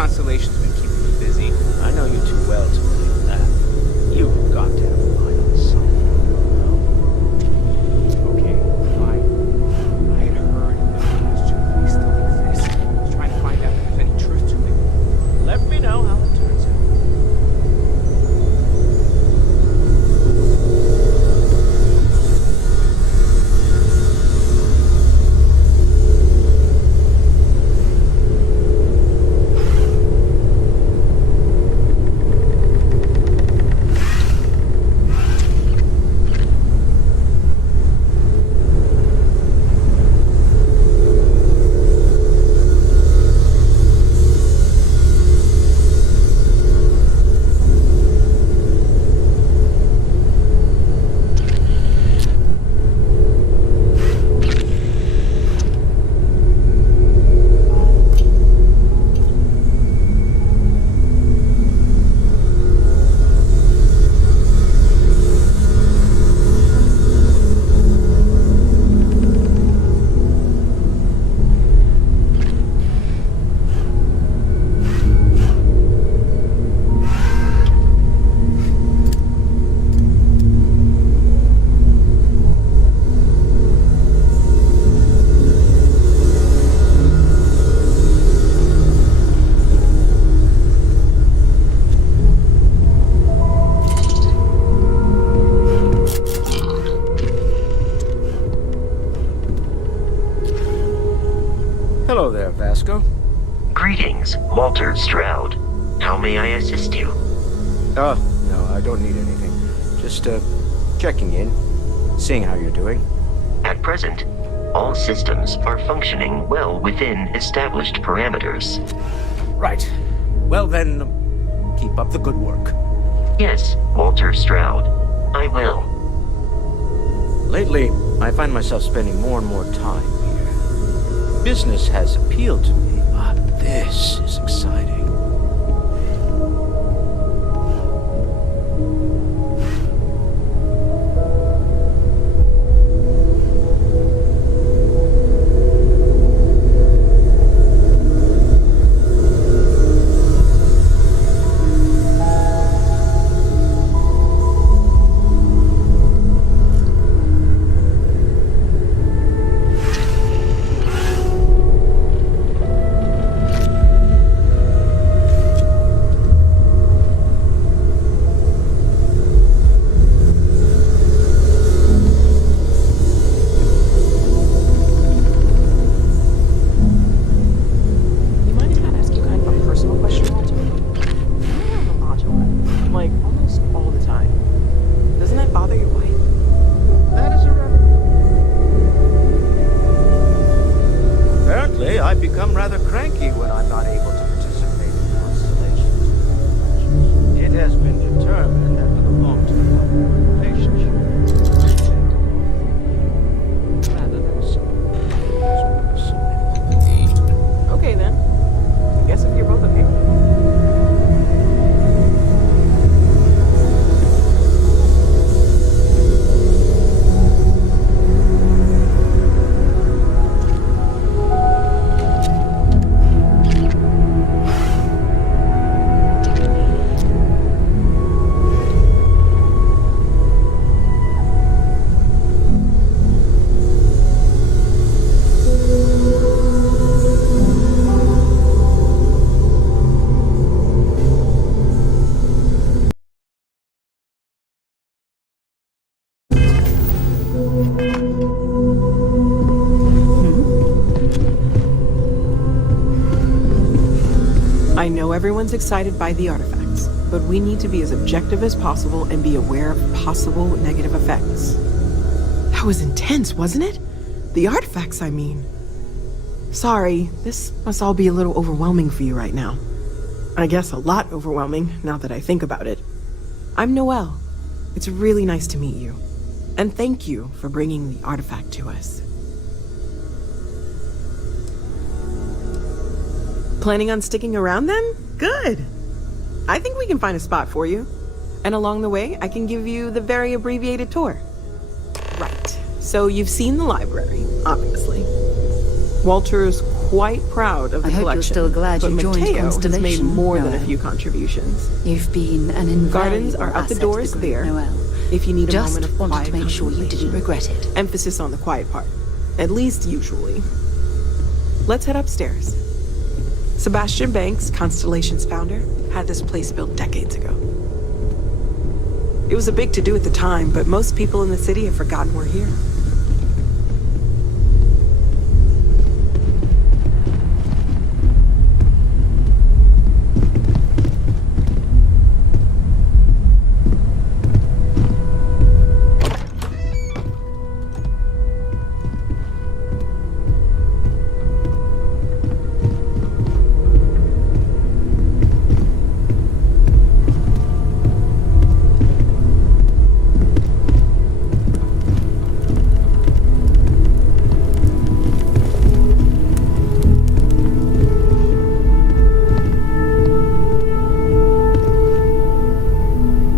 Constellation's been keeping me busy. I know you too well to believe that. You've got to have a line on something. Okay, fine. I had heard that those two police still exist. I was trying to find out if there's any truth to it. Let me know how it turns out. Hello there, Vasco. Greetings, Walter Stroud. How may I assist you? Oh, no, I don't need anything. Just, checking in, seeing how you're doing. At present, all systems are functioning well within established parameters. Right. Well then, keep up the good work. Yes, Walter Stroud. I will. Lately, I find myself spending more and more time here. Business has appealed to me, but this is exciting. I've become rather cranky when I'm not able to participate in constellations. It has been determined that for the long term of our relationship, rather than some Okay then. I guess if you're both okay. I know everyone's excited by the artifacts, but we need to be as objective as possible and be aware of possible negative effects. That was intense, wasn't it? The artifacts, I mean. Sorry, this must all be a little overwhelming for you right now. I guess a lot overwhelming, now that I think about it. I'm Noelle. It's really nice to meet you. And thank you for bringing the artifact to us. Planning on sticking around then? Good. I think we can find a spot for you. And along the way, I can give you the very abbreviated tour. Right. So you've seen the library, obviously. Walter's quite proud of the I hope collection. you're still glad but you joined Mateo has made Constellation, more than a Noel. few contributions. You've been an invaluable Gardens are out the asset doors to the group, there. Noel. If you need a Just moment of wanted quiet to make sure you didn't regret it. Emphasis on the quiet part. At least usually. Let's head upstairs. Sebastian Banks, Constellation's founder, had this place built decades ago. It was a big to-do at the time, but most people in the city have forgotten we're here.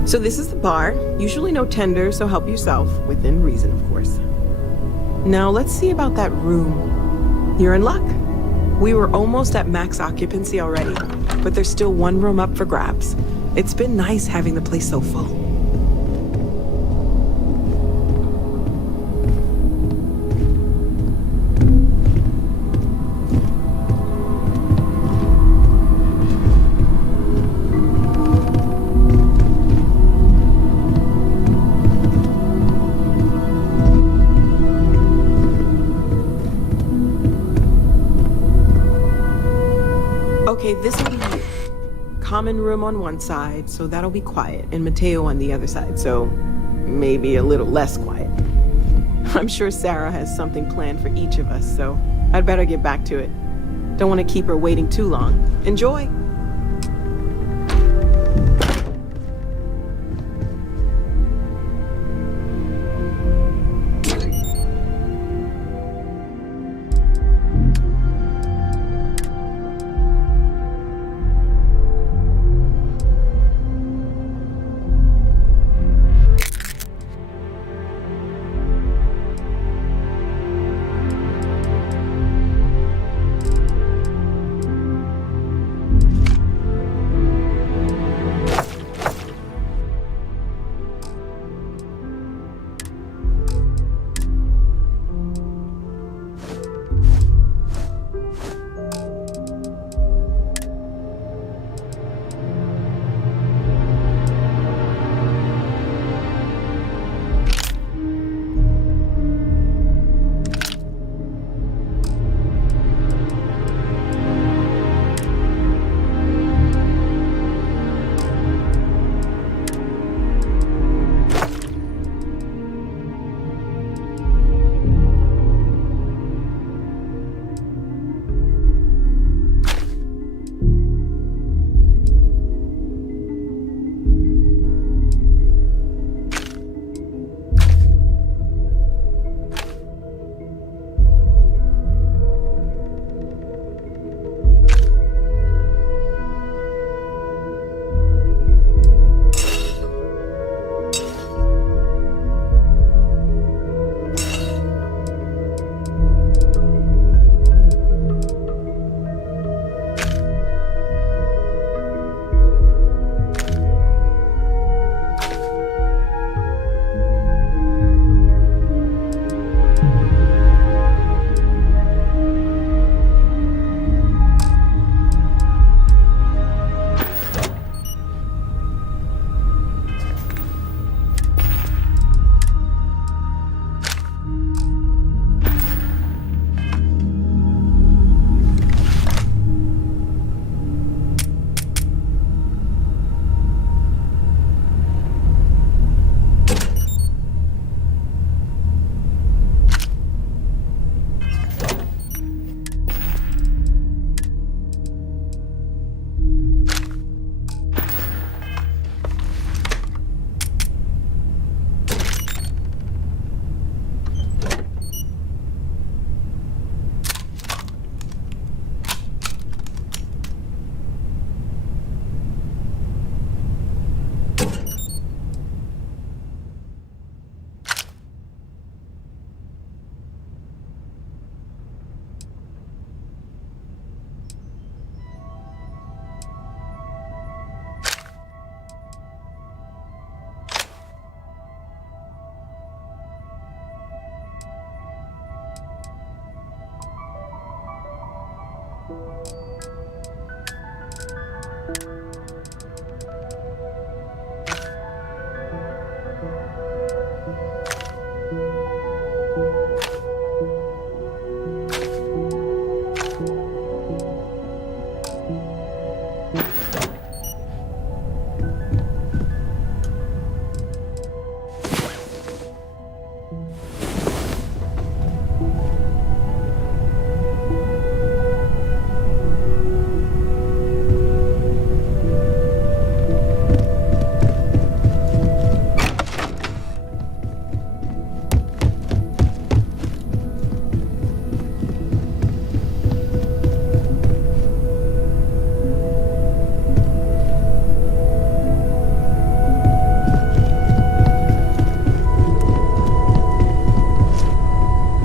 So this is the bar. Usually no tender, so help yourself. Within reason, of course. Now let's see about that room. You're in luck. We were almost at max occupancy already, but there's still one room up for grabs. It's been nice having the place so full. Okay, this will be you. Common room on one side, so that'll be quiet, and Mateo on the other side, so maybe a little less quiet. I'm sure Sarah has something planned for each of us, so I'd better get back to it. Don't want to keep her waiting too long. Enjoy!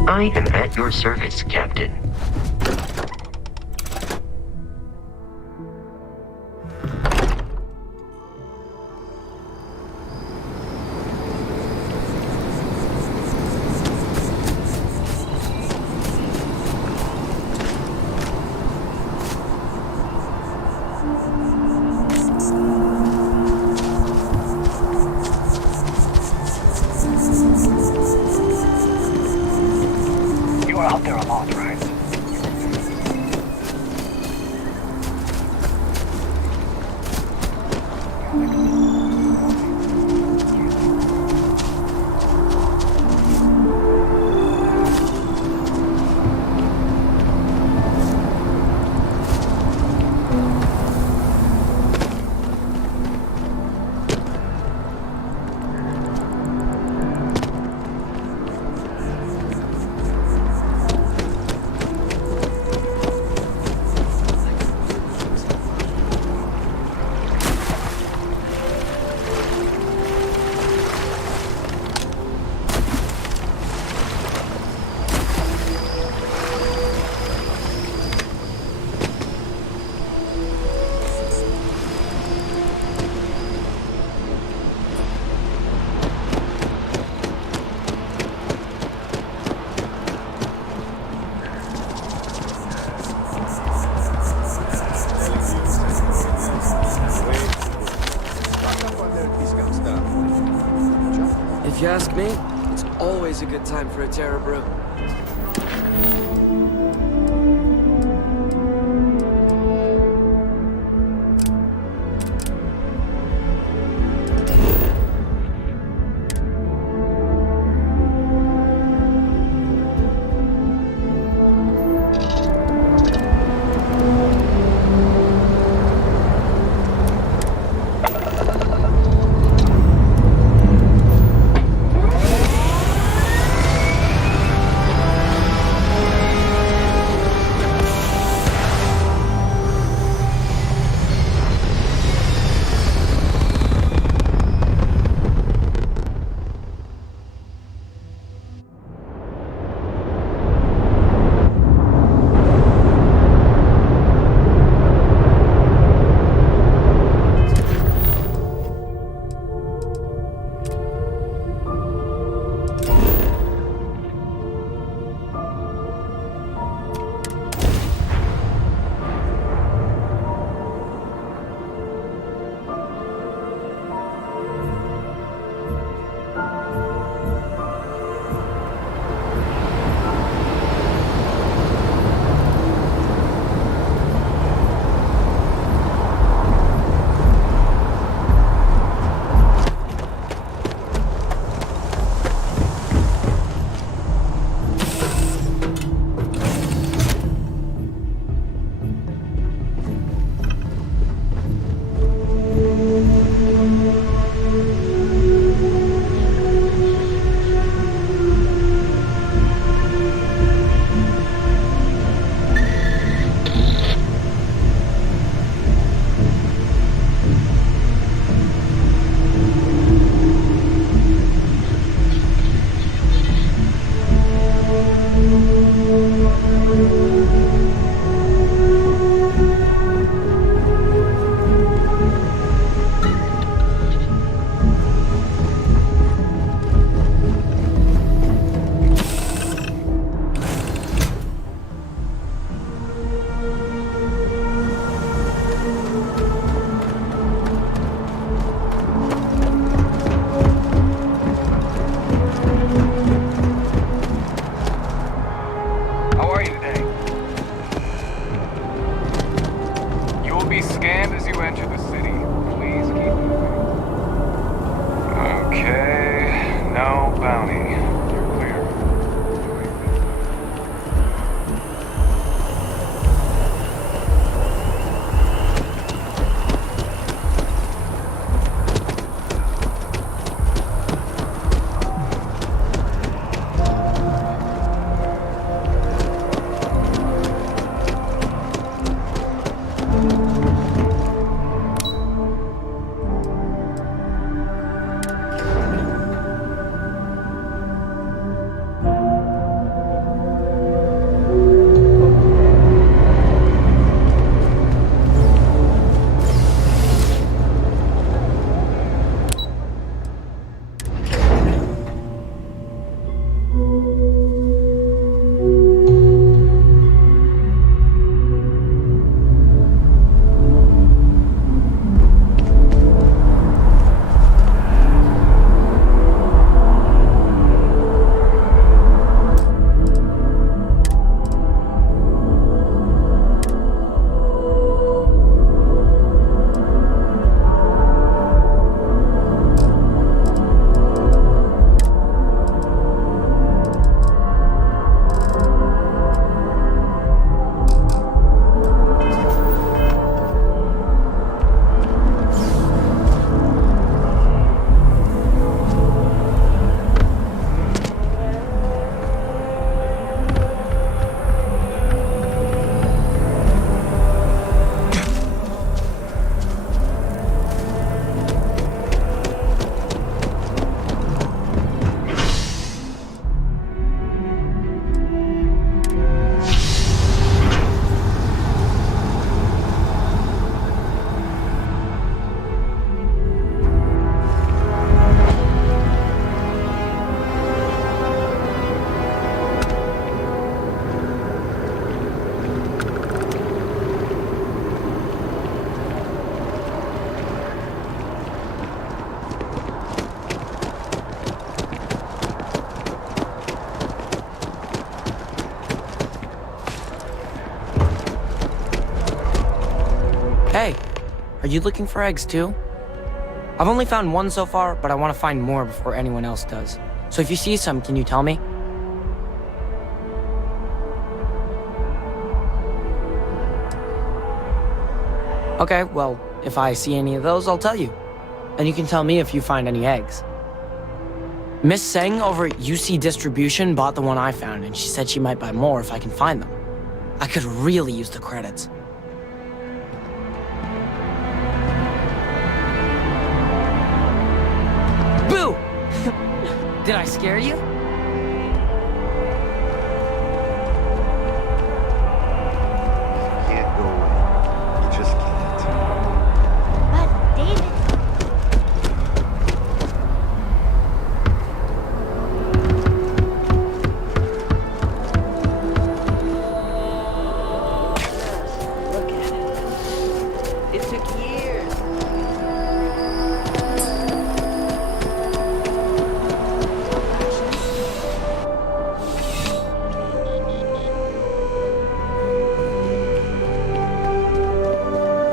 I am at your service, Captain. You are out there a lot, right? If you ask me, it's always a good time for a Terra Brew. will be scanned as you enter the city. Please keep moving. Okay, no bounty. You're clear. Hey, are you looking for eggs too? I've only found one so far, but I want to find more before anyone else does. So if you see some, can you tell me? Okay, well, if I see any of those, I'll tell you. And you can tell me if you find any eggs. Miss Seng over at UC Distribution bought the one I found, and she said she might buy more if I can find them. I could really use the credits. Boo! Did I scare you? Can't go away. You just can't. But, David... Look at it. It took years.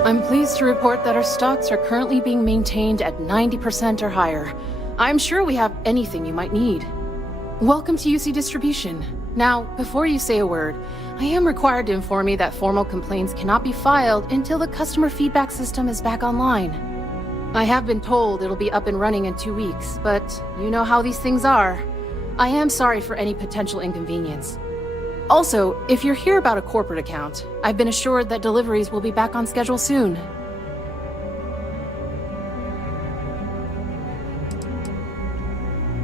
I'm pleased to report that our stocks are currently being maintained at 90% or higher. I'm sure we have anything you might need. Welcome to UC Distribution. Now, before you say a word, I am required to inform you that formal complaints cannot be filed until the customer feedback system is back online. I have been told it'll be up and running in 2 weeks, but you know how these things are. I am sorry for any potential inconvenience. Also, if you're here about a corporate account, I've been assured that deliveries will be back on schedule soon.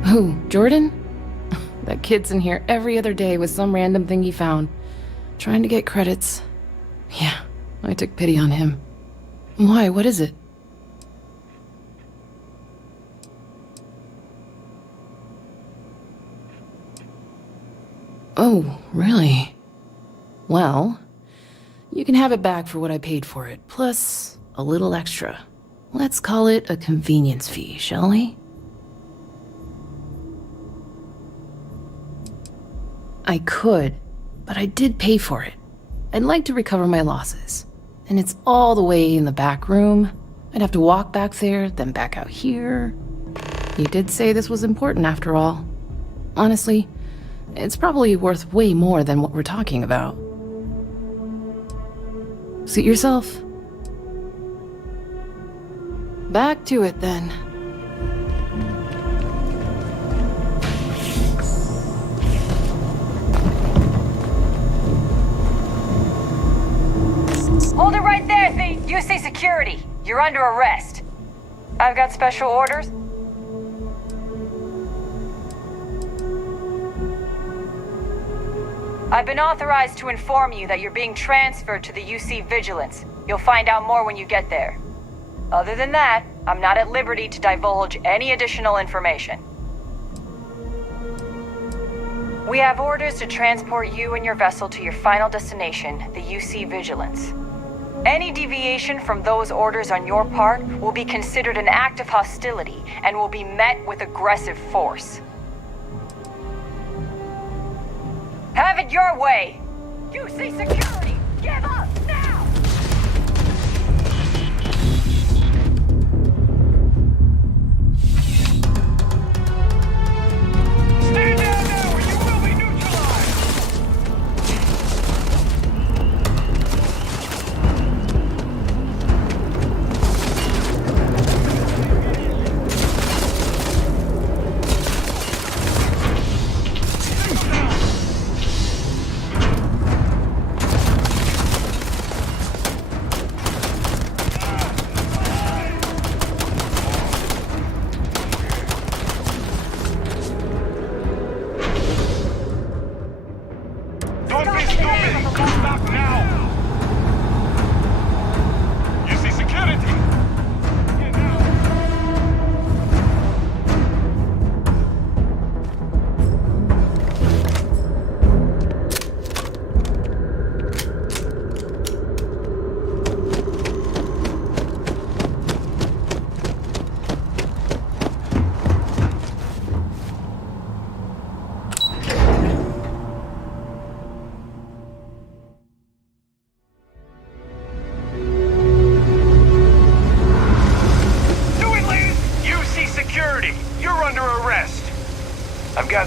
Who, Jordan? That kid's in here every other day with some random thing he found, trying to get credits. Yeah, I took pity on him. Why, what is it? Oh, really? Well, you can have it back for what I paid for it, plus a little extra. Let's call it a convenience fee, shall we? I could, but I did pay for it. I'd like to recover my losses. And it's all the way in the back room. I'd have to walk back there, then back out here. You did say this was important after all. Honestly, it's probably worth way more than what we're talking about. Suit yourself. Back to it then. Hold it right there, UC Security. You're under arrest. I've got special orders. I've been authorized to inform you that you're being transferred to the UC Vigilance. You'll find out more when you get there. Other than that, I'm not at liberty to divulge any additional information. We have orders to transport you and your vessel to your final destination, the UC Vigilance. Any deviation from those orders on your part will be considered an act of hostility and will be met with aggressive force. Have it your way! UC Security, give up now! Stand down now or you will be neutralized!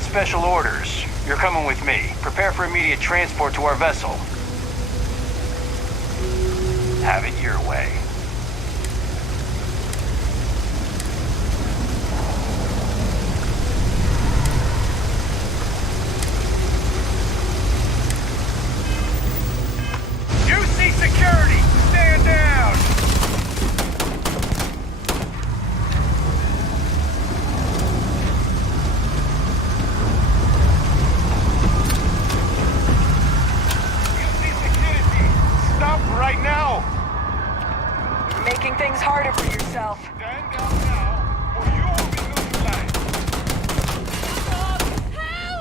Special orders. You're coming with me. Prepare for immediate transport to our vessel. Have it your way. UC Security, stand down! Right now! You're making things harder for yourself. Stand down now, or you will be neutralized. Help!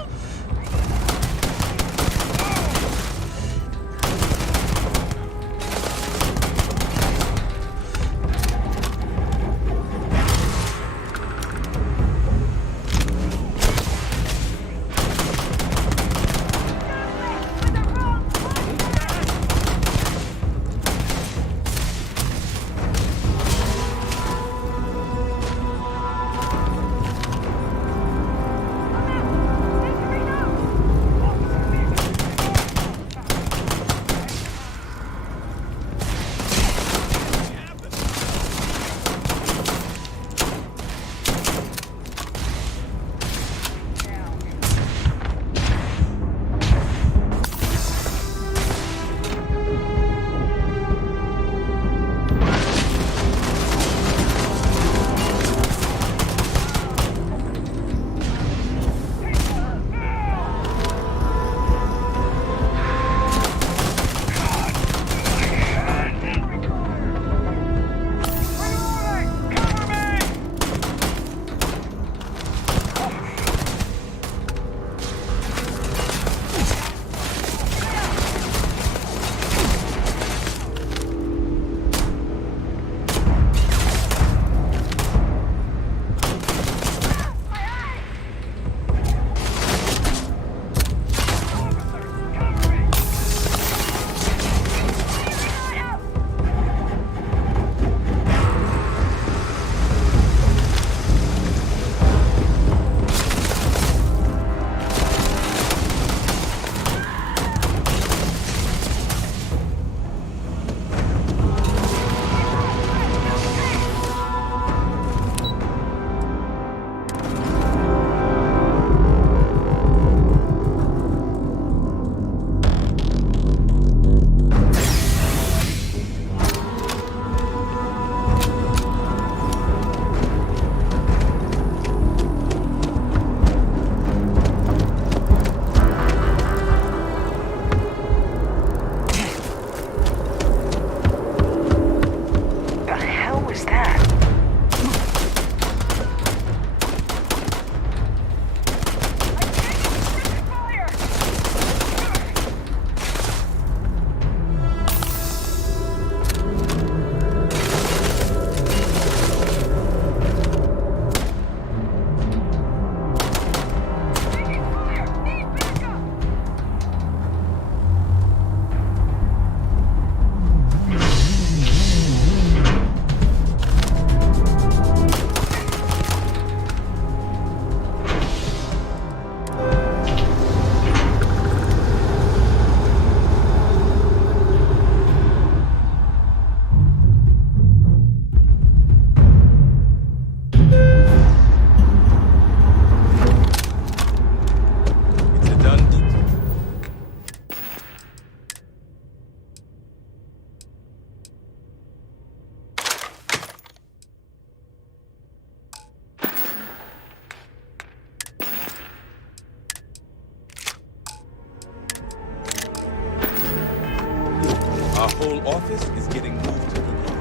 whole office is getting moved to the guard.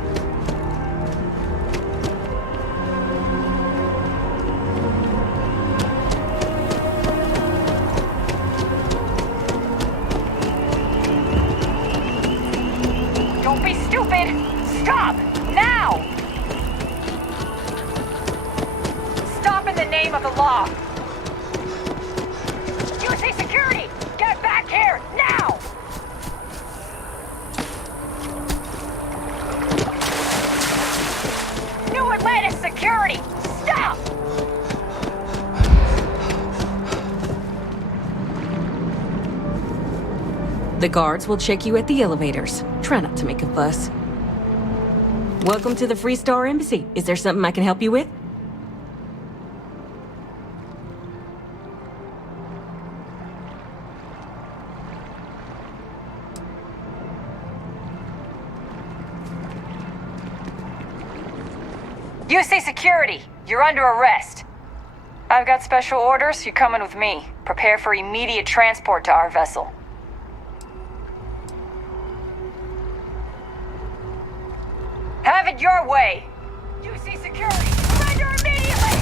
Don't be stupid! Stop! Now! Stop in the name of the law! USA Security! Get back here! Now! New Atlantis Security! Stop! The guards will check you at the elevators. Try not to make a fuss. Welcome to the Freestar Embassy. Is there something I can help you with? USA Security! You're under arrest. I've got special orders. You're coming with me. Prepare for immediate transport to our vessel. Have it your way! UC Security, surrender immediately!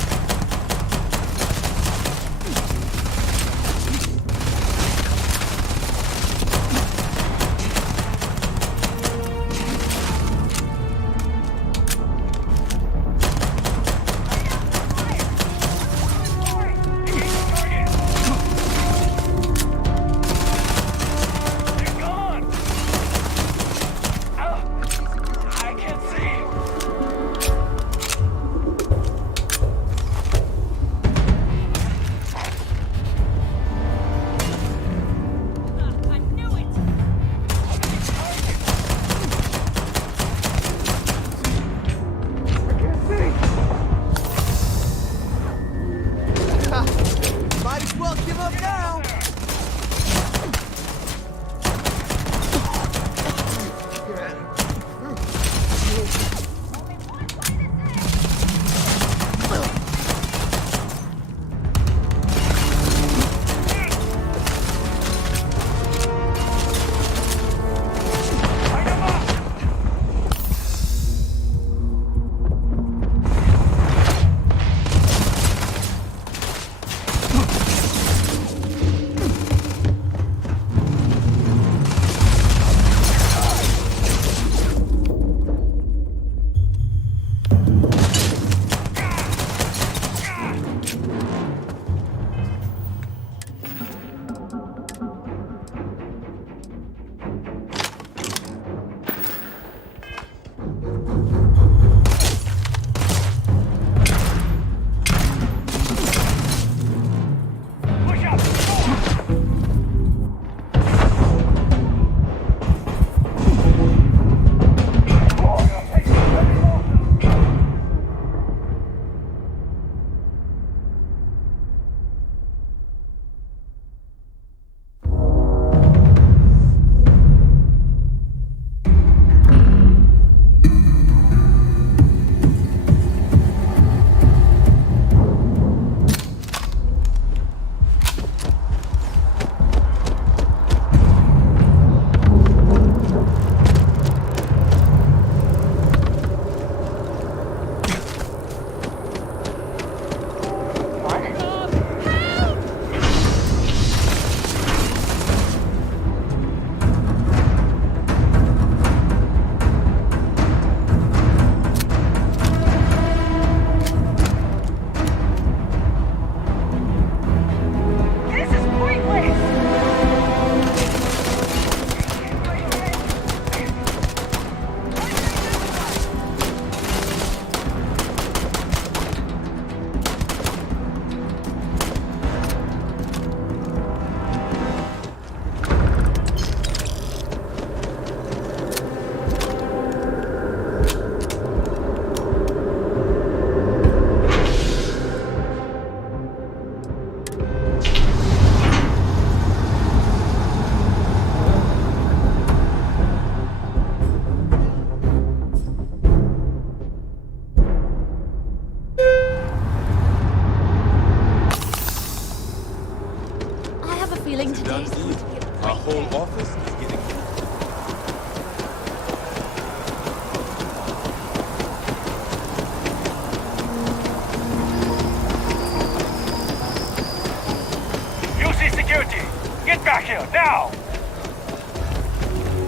back here, now!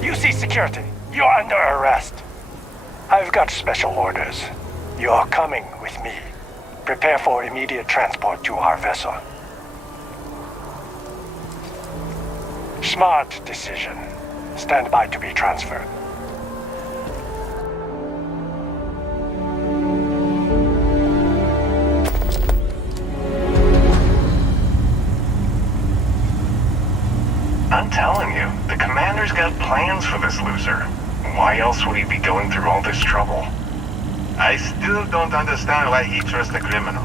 UC security, you're under arrest. I've got special orders. You're coming with me. Prepare for immediate transport to our vessel. Smart decision. Stand by to be transferred. I'm telling you, the commander's got plans for this loser. Why else would he be going through all this trouble? I still don't understand why he trusts a criminal.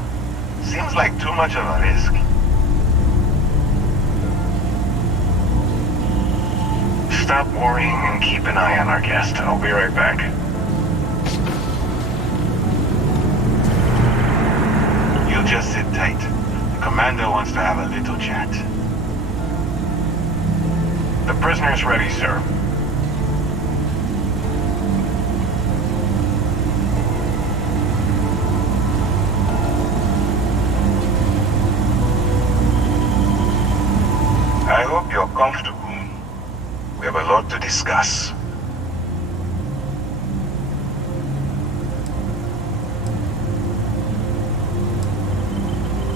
Seems like too much of a risk. Stop worrying and keep an eye on our guest. I'll be right back. You just sit tight. The commander wants to have a little chat. The prisoner's ready, sir. I hope you're comfortable. We have a lot to discuss.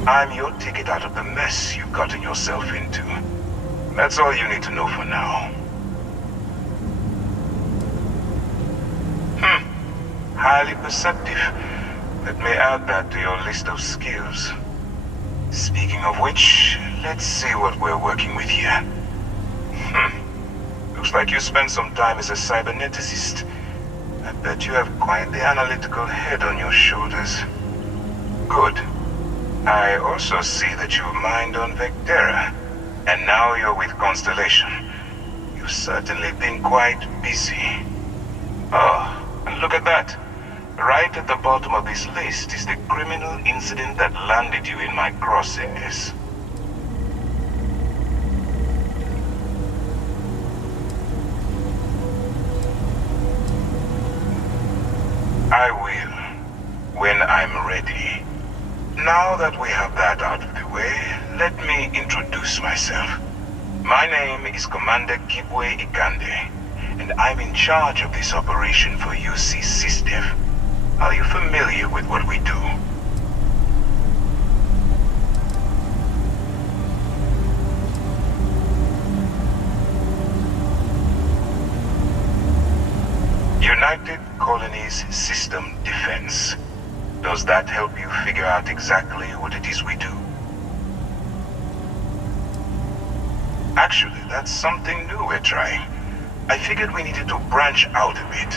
I'm your ticket out of the mess you've gotten yourself into. That's all you need to know for now. Highly perceptive. Let me add that to your list of skills. Speaking of which, let's see what we're working with here. Looks like you spent some time as a cyberneticist. I bet you have quite the analytical head on your shoulders. Good. I also see that you mined on Vectera. And now you're with Constellation. You've certainly been quite busy. Oh, and look at that. Right at the bottom of this list is the criminal incident that landed you in my crosshairs. I will, when I'm ready. Now that we have that out of the way, let me introduce myself. My name is Commander Kibwe Ikande, and I'm in charge of this operation for UC SysDev. Are you familiar with what we do? United Colonies System Defense. Does that help you figure out exactly what it is we do? Actually, that's something new we're trying. I figured we needed to branch out a bit,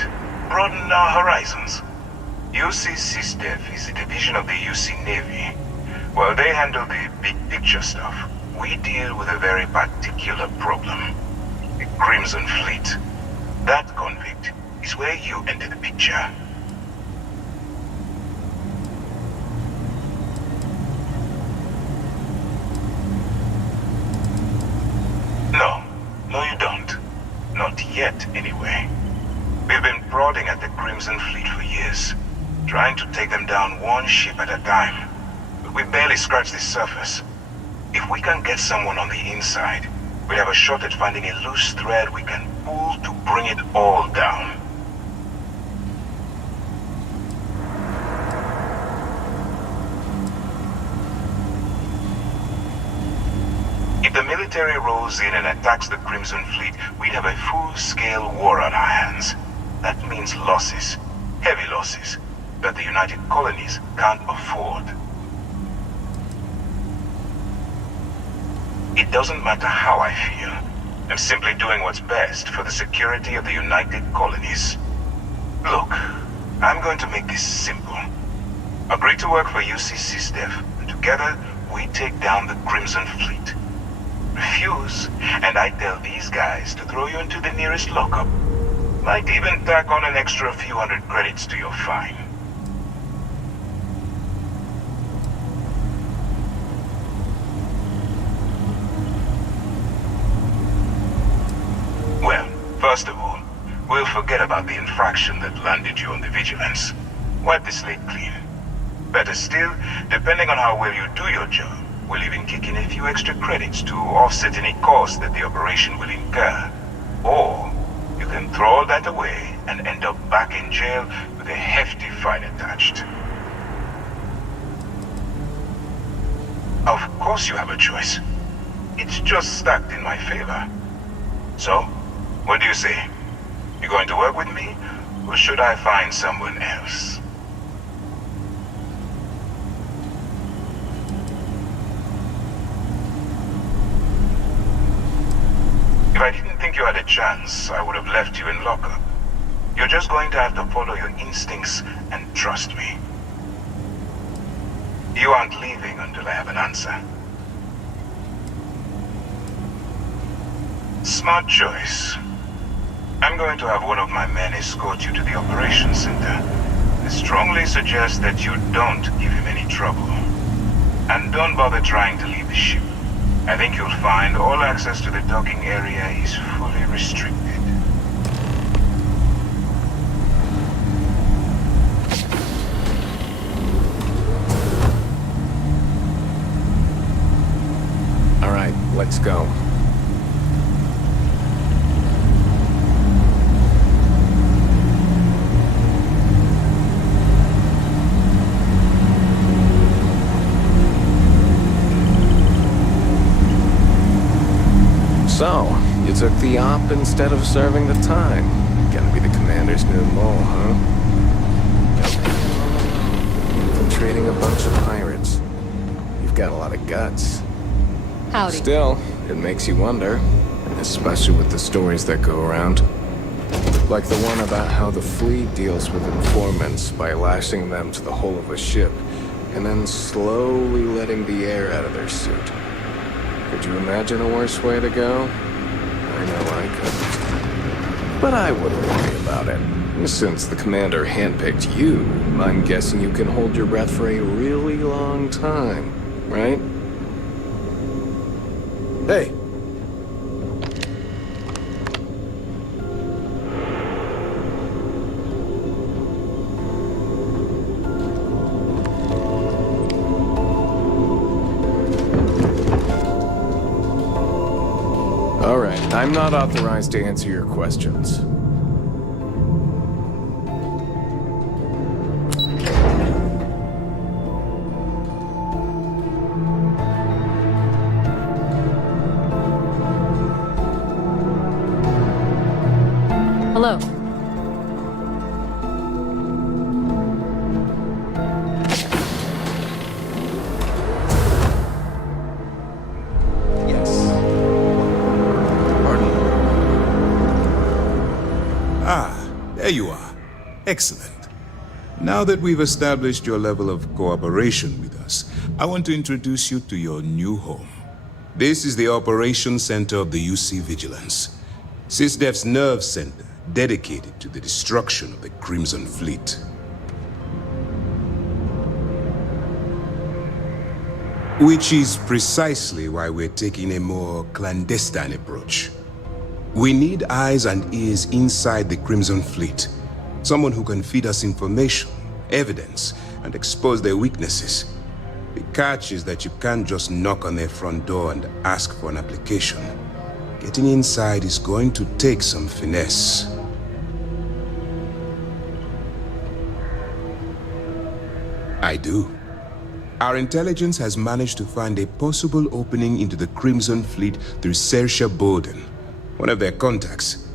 broaden our horizons. UC SysDev is a division of the UC Navy. While they handle the big picture stuff, we deal with a very particular problem. The Crimson Fleet. That convict is where you enter the picture. No, you don't. Not yet, anyway. We've been prodding at the Crimson Fleet for years, trying to take them down one ship at a time. But we barely scratched the surface. If we can get someone on the inside, we have a shot at finding a loose thread we can pull to bring it all down. If the military rolls in and attacks the Crimson Fleet, we'd have a full-scale war on our hands. That means losses, heavy losses, that the United Colonies can't afford. It doesn't matter how I feel. I'm simply doing what's best for the security of the United Colonies. Look, I'm going to make this simple. Agree to work for UC SysDev, and together we take down the Crimson Fleet. Refuse, and I tell these guys to throw you into the nearest lockup. Might even tack on an extra few hundred credits to your fine. Well, first of all, we'll forget about the infraction that landed you on the Vigilance. Wipe the slate clean. Better still, depending on how well you do your job, We'll even kick in a few extra credits to offset any cost that the operation will incur. Or you can throw all that away and end up back in jail with a hefty fine attached. Of course you have a choice. It's just stacked in my favor. So, what do you say? You going to work with me, or should I find someone else? If I didn't think you had a chance, I would have left you in lockup. You're just going to have to follow your instincts and trust me. You aren't leaving until I have an answer. Smart choice. I'm going to have one of my men escort you to the operations center. I strongly suggest that you don't give him any trouble. And don't bother trying to leave the ship. I think you'll find all access to the docking area is fully restricted. All right, let's go. So, you took the op instead of serving the time. Gonna be the commander's new mole, huh? Infiltrating a bunch of pirates. You've got a lot of guts. Howdy. Still, it makes you wonder, especially with the stories that go around. Like the one about how the fleet deals with informants by lashing them to the hull of a ship, and then slowly letting the air out of their suit. Could you imagine a worse way to go? I know I couldn't. But I wouldn't worry about it. Since the commander handpicked you, I'm guessing you can hold your breath for a really long time, right? Hey! I'm not authorized to answer your questions. Hello. There you are. Excellent. Now that we've established your level of cooperation with us, I want to introduce you to your new home. This is the Operations Center of the UC Vigilance, SysDef's nerve center dedicated to the destruction of the Crimson Fleet. Which is precisely why we're taking a more clandestine approach. We need eyes and ears inside the Crimson Fleet. Someone who can feed us information, evidence, and expose their weaknesses. The catch is that you can't just knock on their front door and ask for an application. Getting inside is going to take some finesse. I do. Our intelligence has managed to find a possible opening into the Crimson Fleet through Saoirse Bowden, one of their contacts.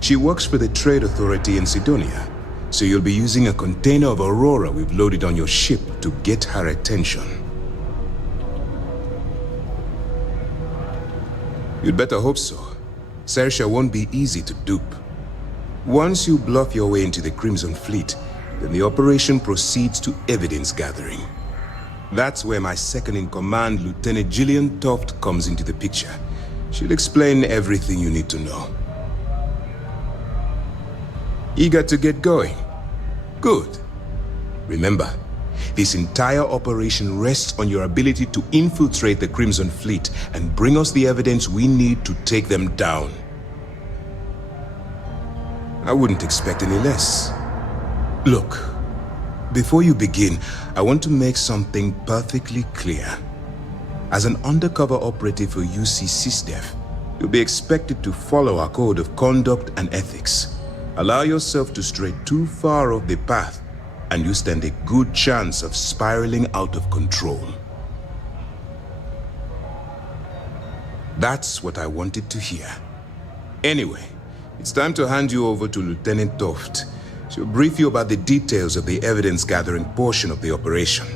She works for the Trade Authority in Sidonia, so you'll be using a container of Aurora we've loaded on your ship to get her attention. You'd better hope so. Saoirse won't be easy to dupe. Once you bluff your way into the Crimson Fleet, then the operation proceeds to evidence gathering. That's where my second-in-command, Lieutenant Gillian Toft, comes into the picture. She'll explain everything you need to know. Eager to get going? Good. Remember, this entire operation rests on your ability to infiltrate the Crimson Fleet and bring us the evidence we need to take them down. I wouldn't expect any less. Look, before you begin, I want to make something perfectly clear. As an undercover operative for UC SysDev, you'll be expected to follow our code of conduct and ethics. Allow yourself to stray too far off the path, and you stand a good chance of spiraling out of control. That's what I wanted to hear. Anyway, it's time to hand you over to Lieutenant Toft. She'll brief you about the details of the evidence-gathering portion of the operation.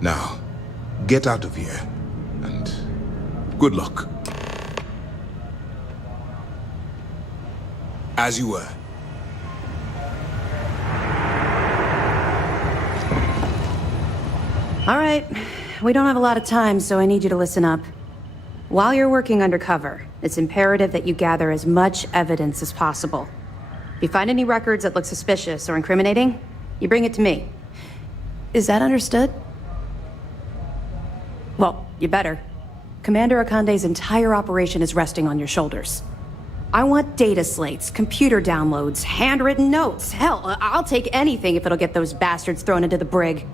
Now, get out of here, and good luck. As you were. All right, we don't have a lot of time, so I need you to listen up. While you're working undercover, it's imperative that you gather as much evidence as possible. If you find any records that look suspicious or incriminating, you bring it to me. Is that understood? Well, you better. Commander Akande's entire operation is resting on your shoulders. I want data slates, computer downloads, handwritten notes. Hell, I'll take anything if it'll get those bastards thrown into the brig.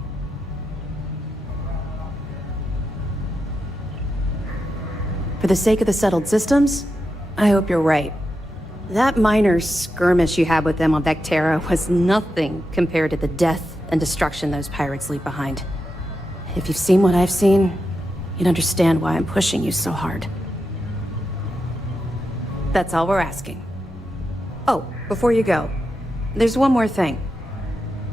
For the sake of the settled systems, I hope you're right. That minor skirmish you had with them on Vectera was nothing compared to the death and destruction those pirates leave behind. If you've seen what I've seen, you'd understand why I'm pushing you so hard. That's all we're asking. Oh, before you go, there's one more thing.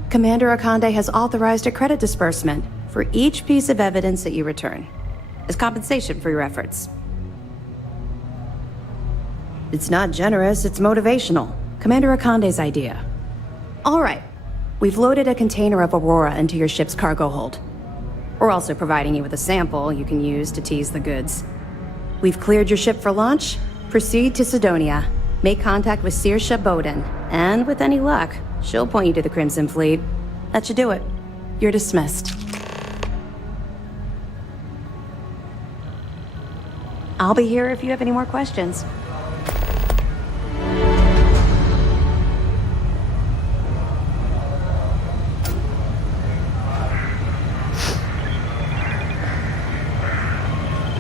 Commander Akande has authorized a credit disbursement for each piece of evidence that you return, as compensation for your efforts. It's not generous, it's motivational. Commander Akande's idea. All right, we've loaded a container of Aurora into your ship's cargo hold. We're also providing you with a sample you can use to tease the goods. We've cleared your ship for launch. Proceed to Sidonia. Make contact with Saoirse Bowden, and with any luck, she'll point you to the Crimson Fleet. That should do it. You're dismissed. I'll be here if you have any more questions.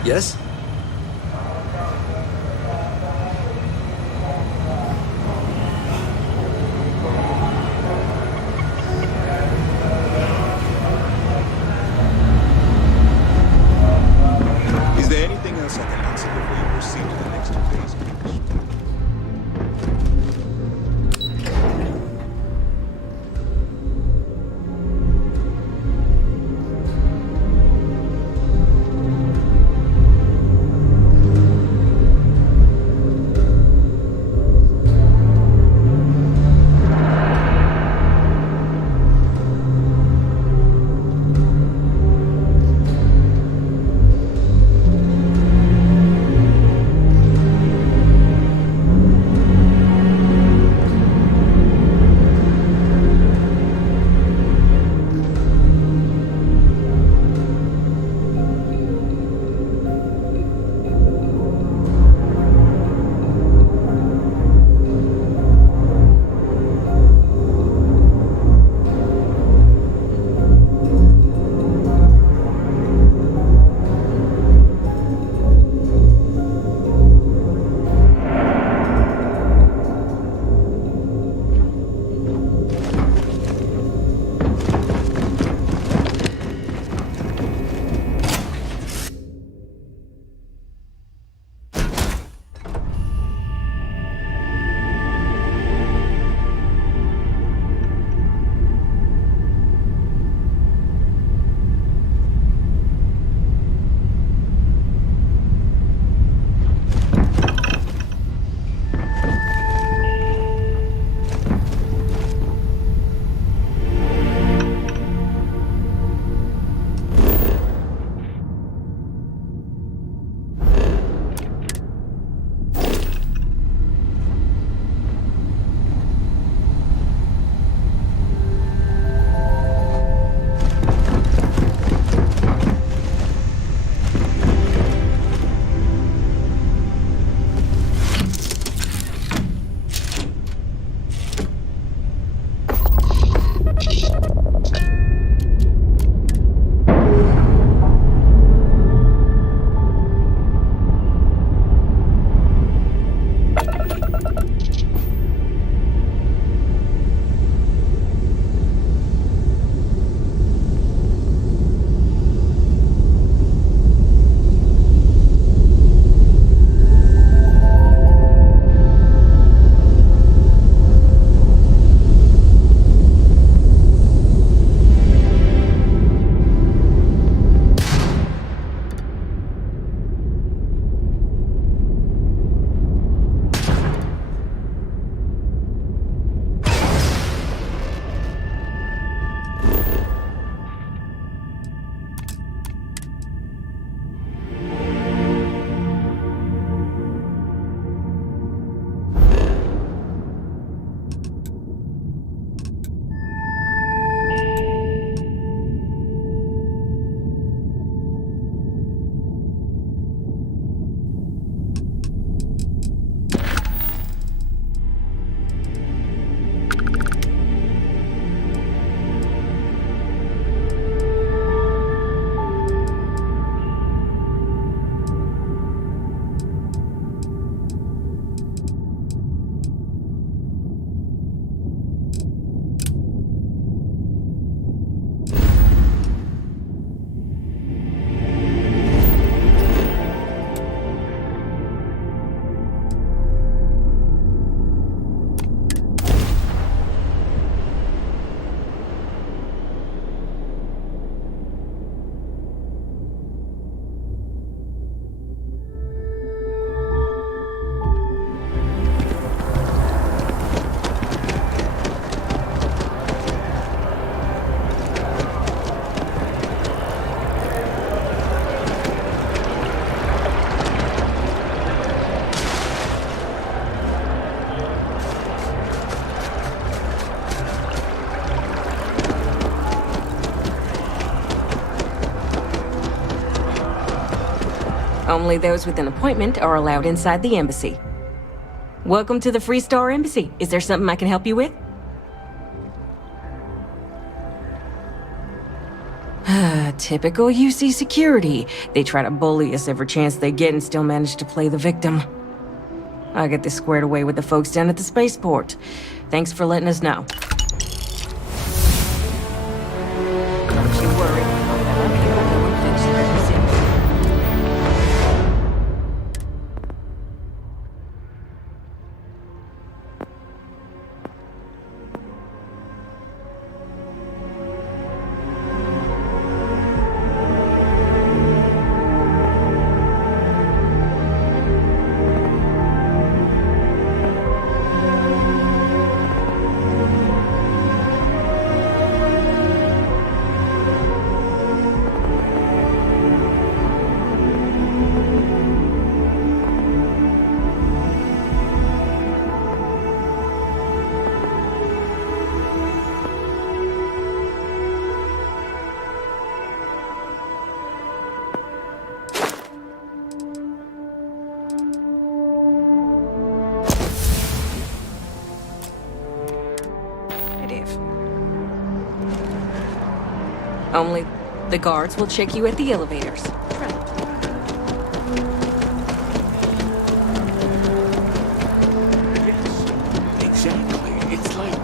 Yes? Is there anything else I can answer before you proceed to the next phase of the mission? Only those with an appointment are allowed inside the embassy. Welcome to the Free Star Embassy. Is there something I can help you with? Typical UC security. They try to bully us every chance they get and still manage to play the victim. I'll get this squared away with the folks down at the spaceport. Thanks for letting us know. Don't you worry. I'll have our people go and finish the business. Only the guards will check you at the elevators. Yes, exactly. It's like...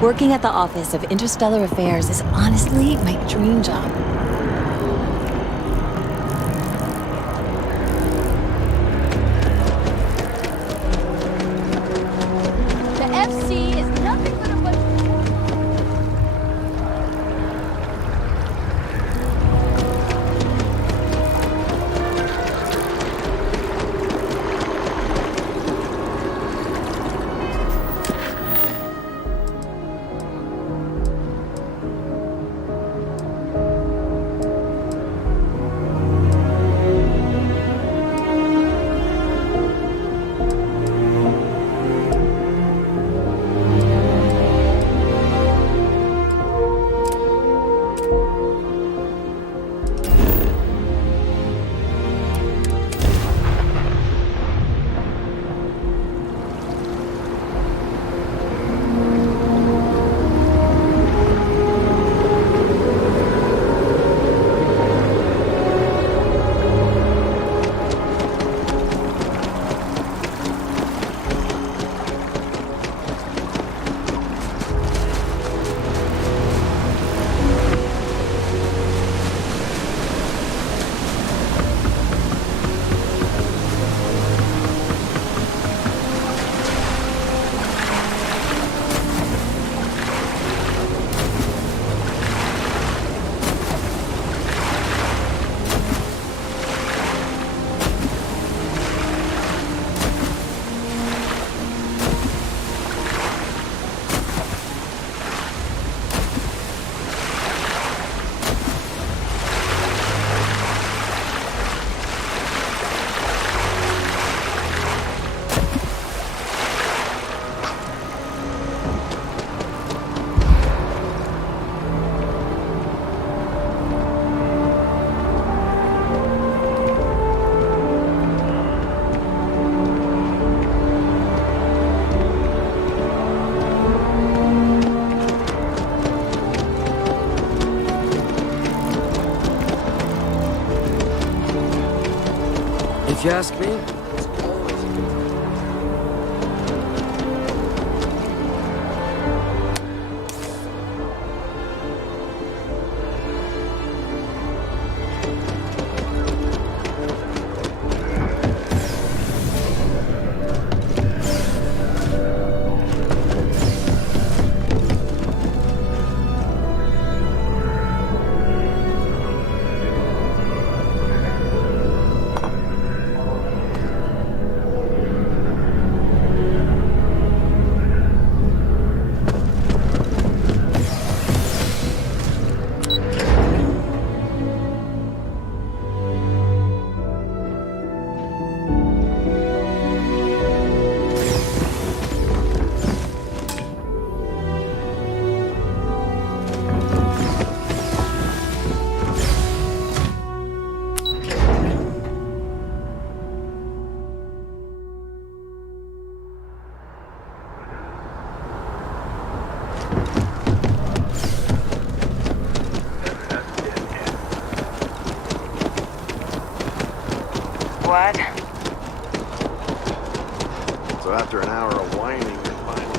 Working at the Office of Interstellar Affairs is honestly my dream job. The FC is nothing but a bunch of... If you ask me, What? So after an hour of whining, you're finally...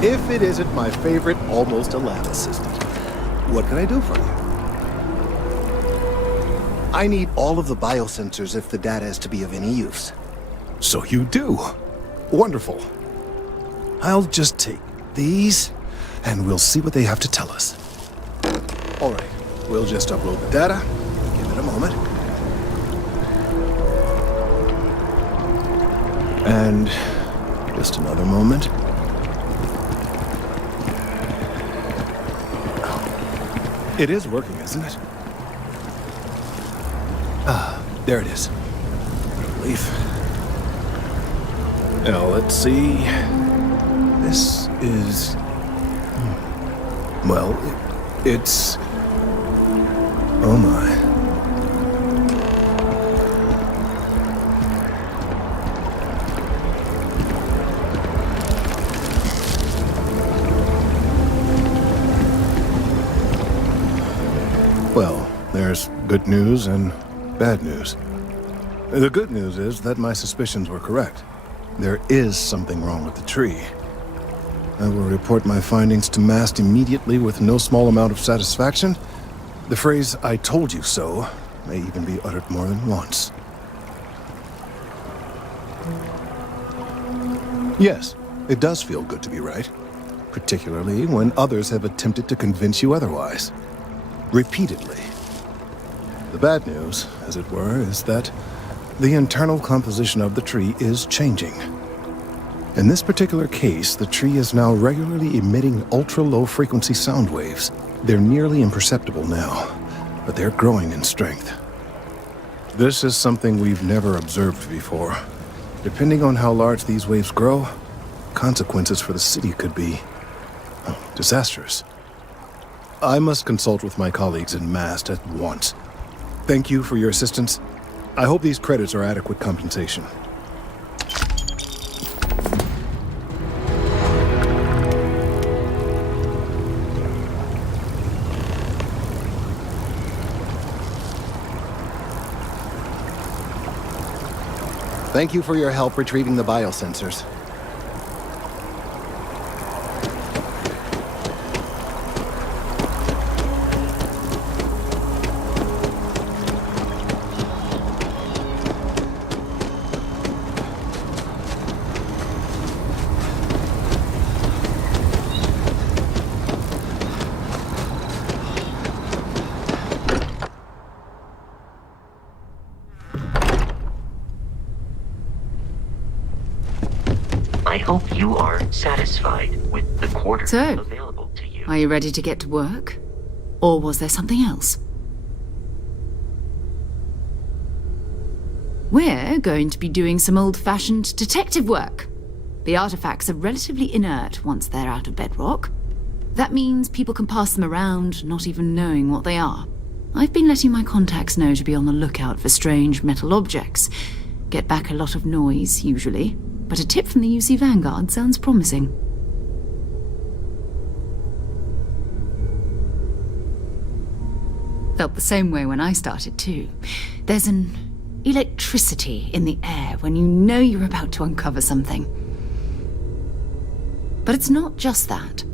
If it isn't my favorite almost a lab assistant, what can I do for you? I need all of the biosensors if the data is to be of any use. So you do. Wonderful. I'll just take these, and we'll see what they have to tell us. All right, we'll just upload the data. Give it a moment. And just another moment. It is working, isn't it? Ah, there it is. Relief. Now, let's see. This is... Well, it's... Oh my. Well, there's good news and bad news. The good news is that my suspicions were correct. There is something wrong with the tree. I will report my findings to Mast immediately with no small amount of satisfaction. The phrase, "I told you so," may even be uttered more than once. Yes, it does feel good to be right. Particularly when others have attempted to convince you otherwise. Repeatedly. The bad news, as it were, is that the internal composition of the tree is changing. In this particular case, the tree is now regularly emitting ultra-low frequency sound waves. They're nearly imperceptible now, but they're growing in strength. This is something we've never observed before. Depending on how large these waves grow, consequences for the city could be disastrous. I must consult with my colleagues in Mast at once. Thank you for your assistance. I hope these credits are adequate compensation. Thank you for your help retrieving the biosensors. are satisfied with the quarters So, available to you. are you ready to get to work? Or was there something else? We're going to be doing some old-fashioned detective work. The artifacts are relatively inert once they're out of bedrock. That means people can pass them around, not even knowing what they are. I've been letting my contacts know to be on the lookout for strange metal objects. Get back a lot of noise, usually, but a tip from the UC Vanguard sounds promising. Felt the same way when I started, too. There's an electricity in the air when you know you're about to uncover something. But it's not just that.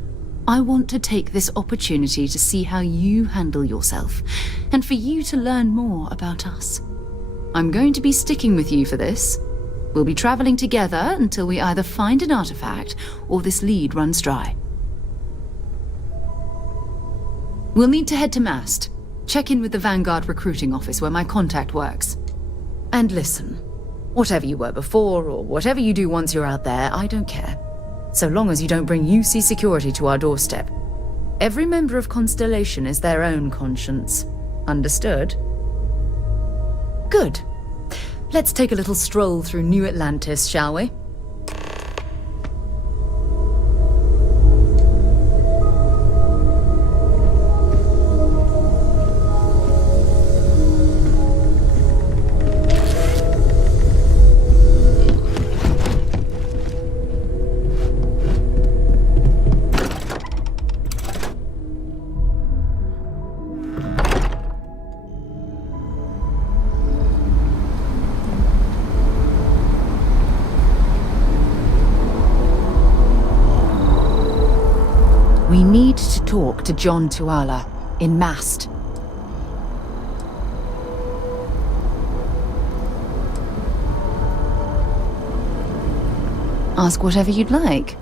I want to take this opportunity to see how you handle yourself, and for you to learn more about us. I'm going to be sticking with you for this. We'll be traveling together until we either find an artifact or this lead runs dry. We'll need to head to Mast. Check in with the Vanguard recruiting office where my contact works. And listen, whatever you were before or whatever you do once you're out there, I don't care. So long as you don't bring UC security to our doorstep. Every member of Constellation is their own conscience. Understood? Good. Let's take a little stroll through New Atlantis, shall we? We need to talk to John Tuala in Mast. Ask whatever you'd like.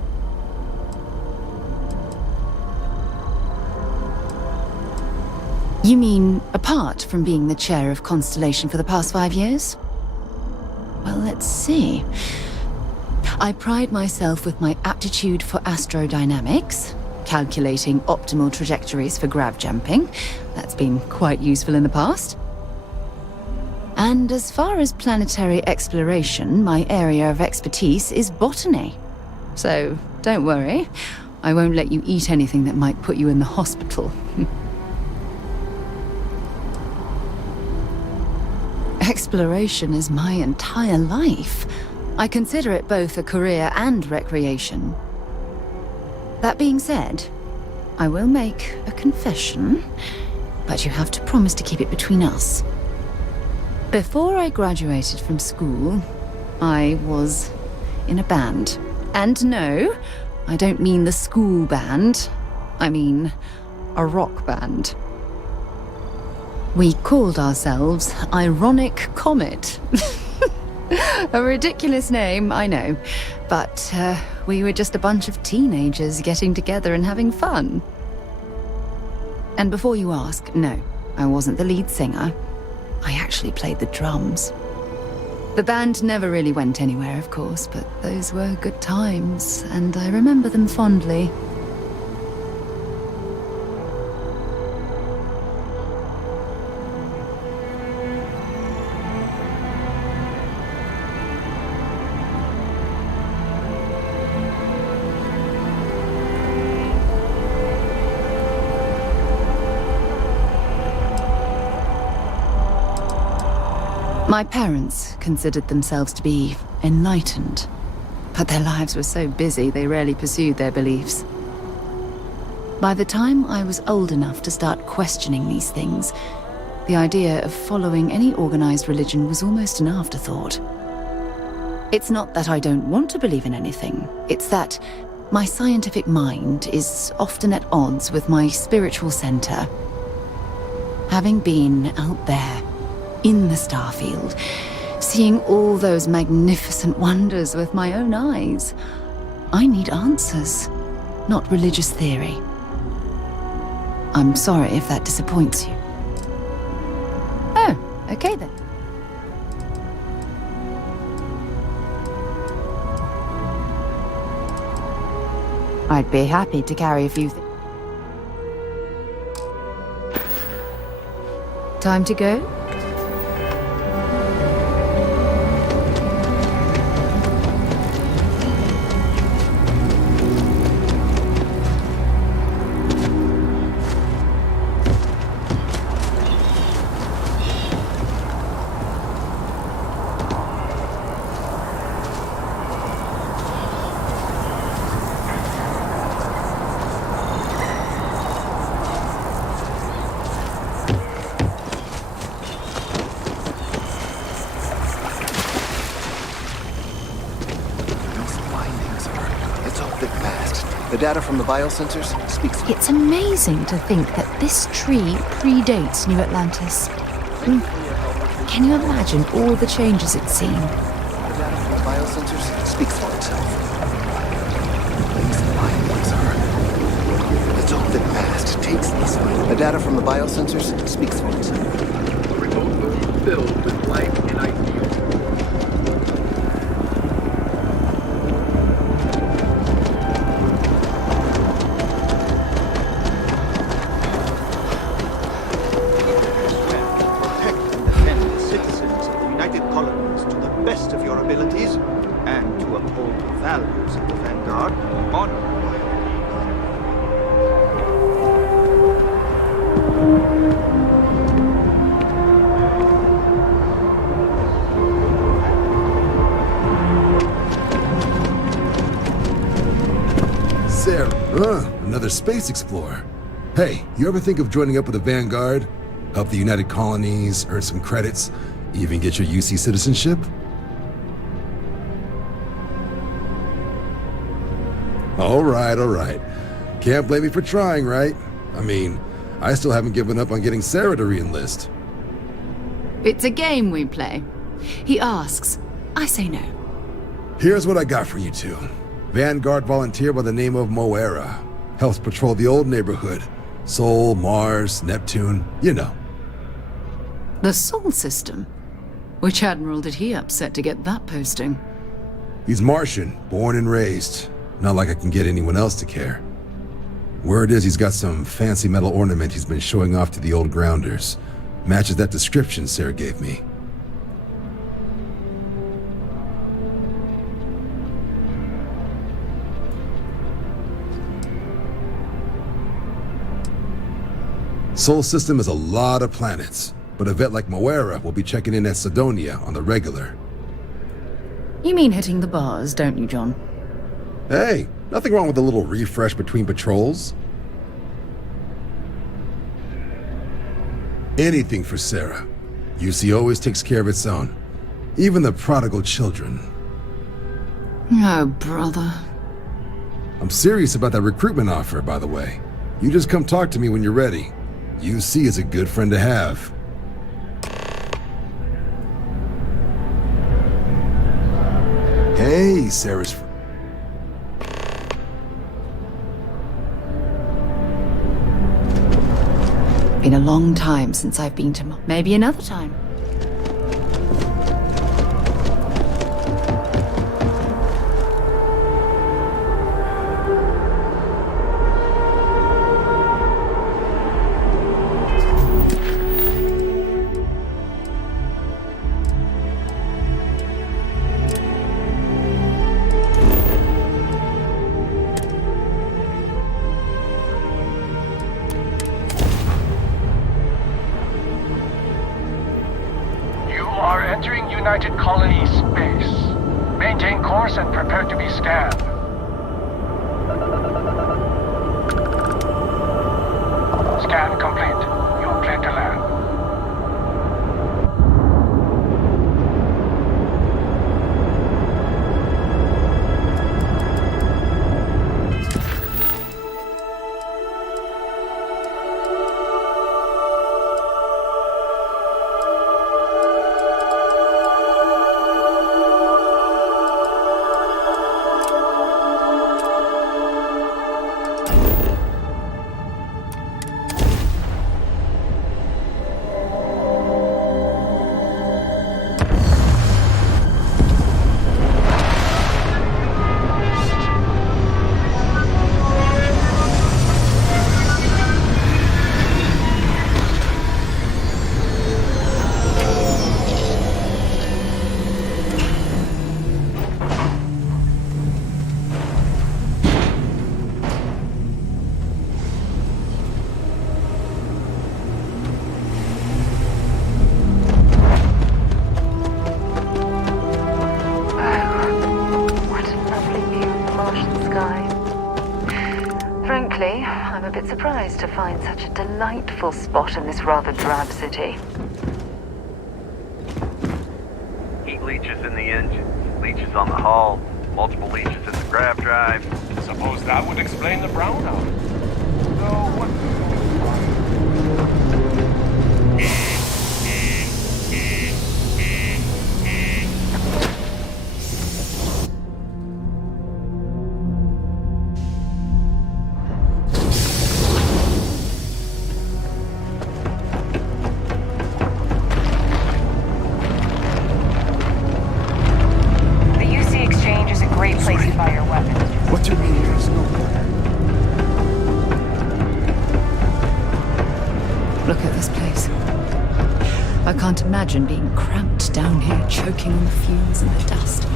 You mean apart from being the chair of Constellation for the past 5 years? Well, let's see. I pride myself with my aptitude for astrodynamics, calculating optimal trajectories for grav jumping. That's been quite useful in the past. And as far as planetary exploration, my area of expertise is botany. So don't worry, I won't let you eat anything that might put you in the hospital. Exploration is my entire life. I consider it both a career and recreation. That being said, I will make a confession, but you have to promise to keep it between us. Before I graduated from school, I was in a band. And no, I don't mean the school band. I mean a rock band. We called ourselves Ironic Comet. A ridiculous name, I know. But we were just a bunch of teenagers getting together and having fun. And before you ask, no, I wasn't the lead singer. I actually played the drums. The band never really went anywhere, of course, but those were good times, and I remember them fondly. My parents considered themselves to be enlightened, but their lives were so busy they rarely pursued their beliefs. By the time I was old enough to start questioning these things, the idea of following any organized religion was almost an afterthought. It's not that I don't want to believe in anything, it's that my scientific mind is often at odds with my spiritual center. Having been out there, in the Starfield, seeing all those magnificent wonders with my own eyes, I need answers, not religious theory. I'm sorry if that disappoints you. Oh, okay then. I'd be happy to carry a few Time to go? The data from the biosensors speaks. It's amazing to think that this tree predates New Atlantis. Can you imagine all the changes it's seen? The data from the biosensors speaks for itself. These findings are. Let's hope that past takes these findings. The data from the biosensors speaks for itself. Remote room filled with life in ICU. Another space explorer. Hey, you ever think of joining up with the Vanguard? Help the United Colonies, earn some credits, even get your UC citizenship? All right. Can't blame me for trying, right? I mean, I still haven't given up on getting Sarah to re-enlist. It's a game we play. He asks, I say no. Here's what I got for you two. Vanguard volunteer by the name of Moira. Helps patrol the old neighborhood. Sol, Mars, Neptune, you know. The Sol system? Which admiral did he upset to get that posting? He's Martian, born and raised. Not like I can get anyone else to care. Word is he's got some fancy metal ornament he's been showing off to the old grounders. Matches that description Sarah gave me. Sol system is a lot of planets, but a vet like Moira will be checking in at Sidonia on the regular. You mean hitting the bars, don't you, John? Hey, nothing wrong with a little refresh between patrols. Anything for Sarah. UC always takes care of its own. Even the prodigal children. Oh, brother. I'm serious about that recruitment offer, by the way. You just come talk to me when you're ready. UC is a good friend to have. Hey, Sarah's... Been a long time since I've been to... Maybe another time. United Colony space. Maintain course and prepare to be scanned. Scan complete. You're clear to land. sky. Frankly, I'm a bit surprised to find such a delightful spot in this rather drab city. Heat leeches in the engine, leeches on the hull, multiple leeches in the grav drive. Suppose that would explain the brownout. So what? What do you mean there's no Look at this place. I can't imagine being cramped down here, choking on the fumes and the dust.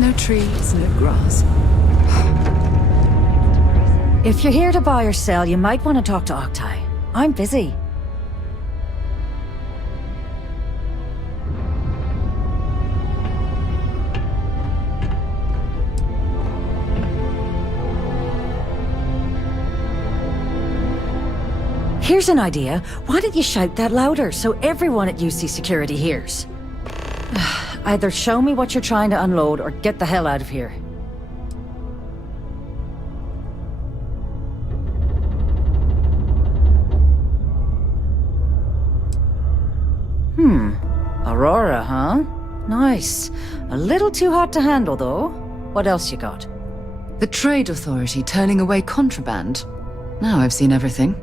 No trees, no grass. If you're here to buy or sell, you might want to talk to Octai. I'm busy. Here's an idea. Why don't you shout that louder so everyone at UC Security hears? Either show me what you're trying to unload or get the hell out of here. Aurora, huh? Nice. A little too hot to handle, though. What else you got? The Trade Authority turning away contraband. Now I've seen everything.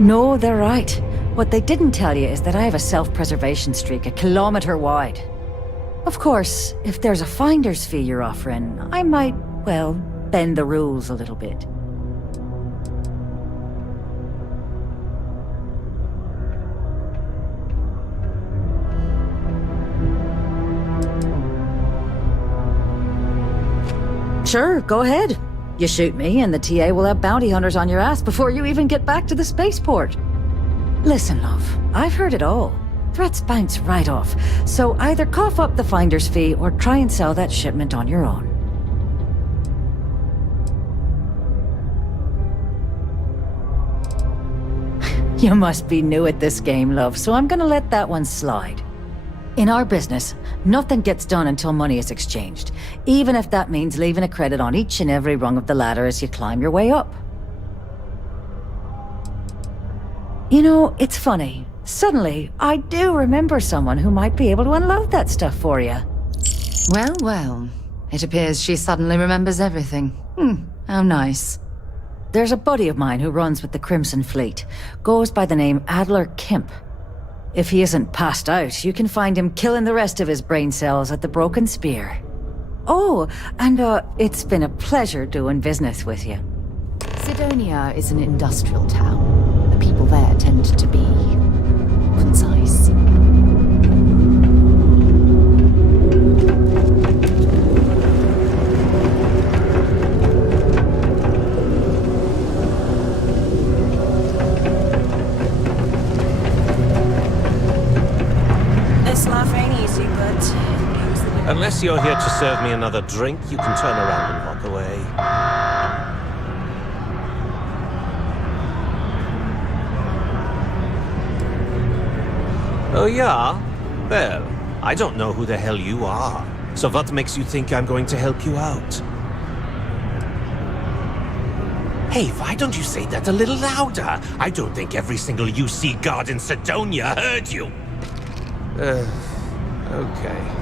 No, they're right. What they didn't tell you is that I have a self-preservation streak a kilometer wide. Of course, if there's a finder's fee you're offering, I might, well, bend the rules a little bit. Sure, go ahead. You shoot me, and the TA will have bounty hunters on your ass before you even get back to the spaceport. Listen, love, I've heard it all. Threats bounce right off, so either cough up the finder's fee or try and sell that shipment on your own. You must be new at this game, love, so I'm gonna let that one slide. In our business, nothing gets done until money is exchanged, even if that means leaving a credit on each and every rung of the ladder as you climb your way up. You know, it's funny. Suddenly, I do remember someone who might be able to unload that stuff for you. Well, well. It appears she suddenly remembers everything. How nice. There's a buddy of mine who runs with the Crimson Fleet. Goes by the name Adler Kemp. If he isn't passed out, you can find him killing the rest of his brain cells at the Broken Spear. Oh, and it's been a pleasure doing business with you. Sidonia is an industrial town. The people there tend to be concise. Unless you're here to serve me another drink, you can turn around and walk away. Oh yeah? Well, I don't know who the hell you are. So what makes you think I'm going to help you out? Hey, why don't you say that a little louder? I don't think every single UC guard in Sidonia heard you. Okay.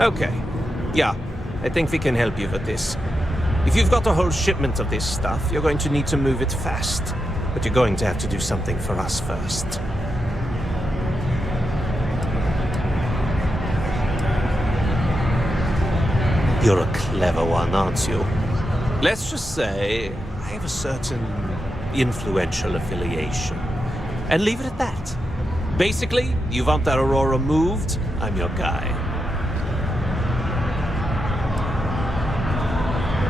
Okay. Yeah, I think we can help you with this. If you've got a whole shipment of this stuff, you're going to need to move it fast. But you're going to have to do something for us first. You're a clever one, aren't you? Let's just say I have a certain influential affiliation. And leave it at that. Basically, you want that Aurora moved, I'm your guy.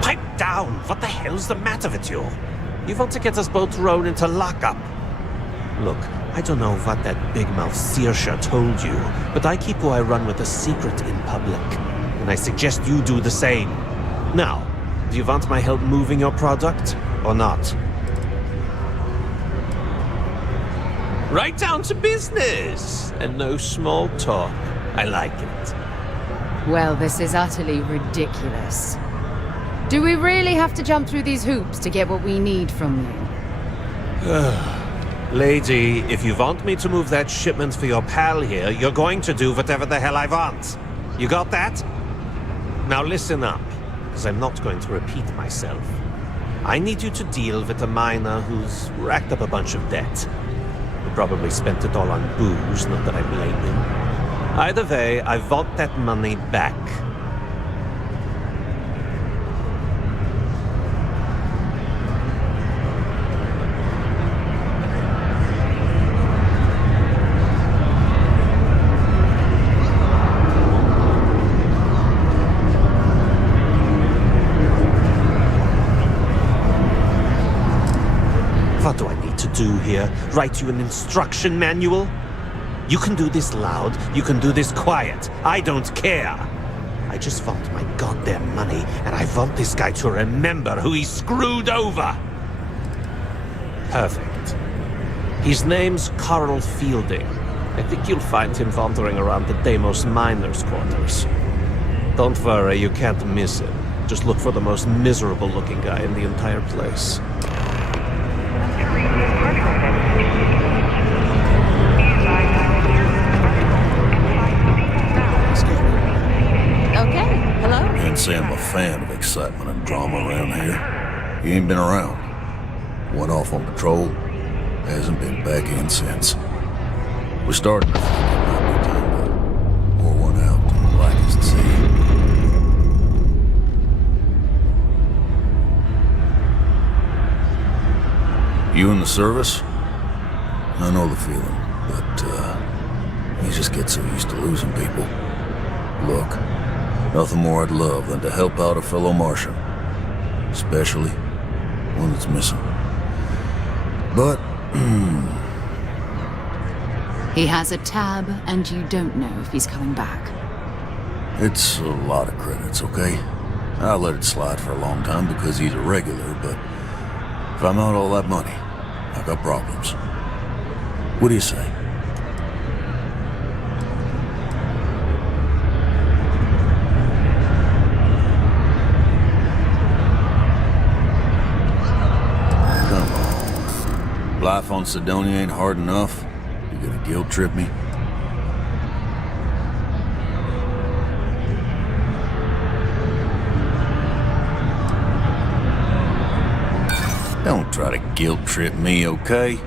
Pipe down! What the hell's the matter with you? You want to get us both thrown into lockup? Look, I don't know what that big mouth Saoirse told you, but I keep who I run with a secret in public. And I suggest you do the same. Now, do you want my help moving your product, or not? Right down to business! And no small talk. I like it. Well, this is utterly ridiculous. Do we really have to jump through these hoops to get what we need from you? Lady, if you want me to move that shipment for your pal here, you're going to do whatever the hell I want. You got that? Now listen up, because I'm not going to repeat myself. I need you to deal with a miner who's racked up a bunch of debt. He probably spent it all on booze, not that I blame him. Either way, I want that money back. What do I need to do here? Write you an instruction manual? You can do this loud, you can do this quiet. I don't care. I just want my goddamn money, and I want this guy to remember who he screwed over. Perfect. His name's Carl Fielding. I think you'll find him wandering around the Deimos miners' quarters. Don't worry, you can't miss him. Just look for the most miserable-looking guy in the entire place. Can't say I'm a fan of excitement and drama around here. He ain't been around. Went off on patrol. Hasn't been back in since. We're starting to think it might be time to pour one out to the blackest sea. You in the service? I know the feeling, but you just get so used to losing people. Look. Nothing more I'd love than to help out a fellow Martian. Especially one that's missing. But, He has a tab, and you don't know if he's coming back. it's a lot of credits, okay? I let it slide for a long time because he's a regular, but if I'm out all that money, I got problems. What do you say? Life on Sidonia ain't hard enough. You gonna guilt trip me? Don't try to guilt trip me, okay?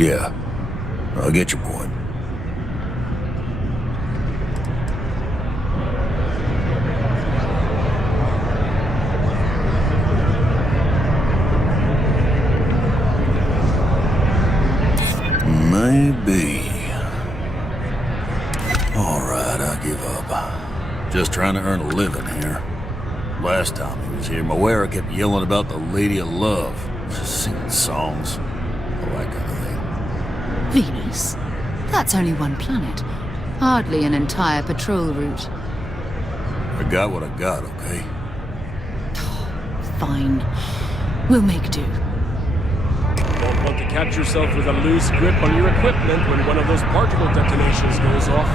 Yeah, I get your point. Maybe. All right, I give up. Just trying to earn a living here. Last time he was here, Moira kept yelling about the Lady of Love. Just singing songs. All that kind of thing. Venus? That's only one planet. Hardly an entire patrol route. I got what I got, okay? Fine. We'll make do. Don't want to catch yourself with a loose grip on your equipment when one of those particle detonations goes off.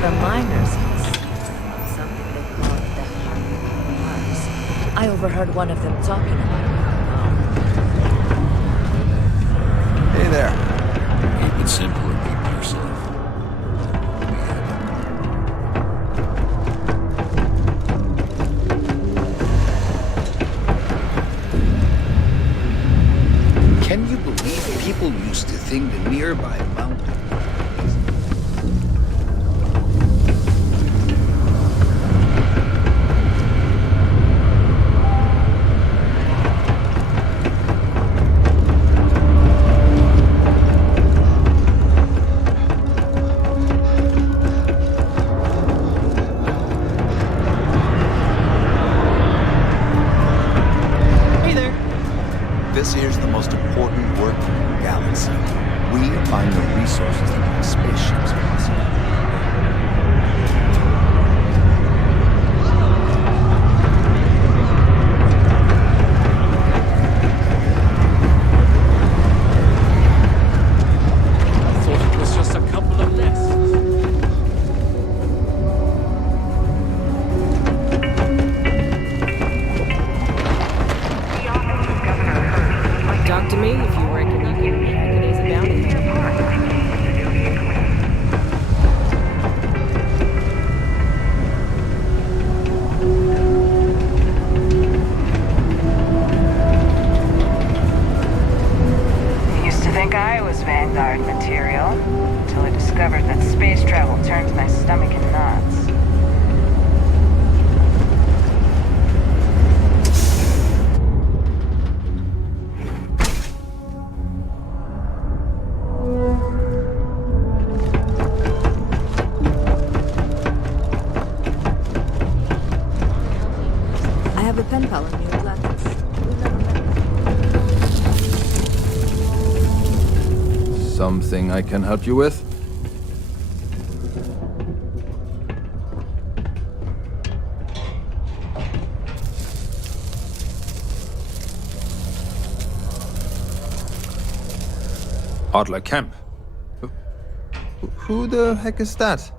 The miners have something they call the Harmony Mars. I overheard one of them talking about it. Hey there. Keep it simple and keep to yourself. People used to think the nearby mountain. This here's the most important work in the galaxy. We find the resources that make spaceships possible. I thought it was just a couple of nests. Talk to me if you reckon you can hack it as a bounty. I used to think I was Vanguard material, until I discovered that space travel turns my stomach in knots. I have a pen pal in New Atlantis. We've never met. Something I can help you with? Adler Camp. Who the heck is that?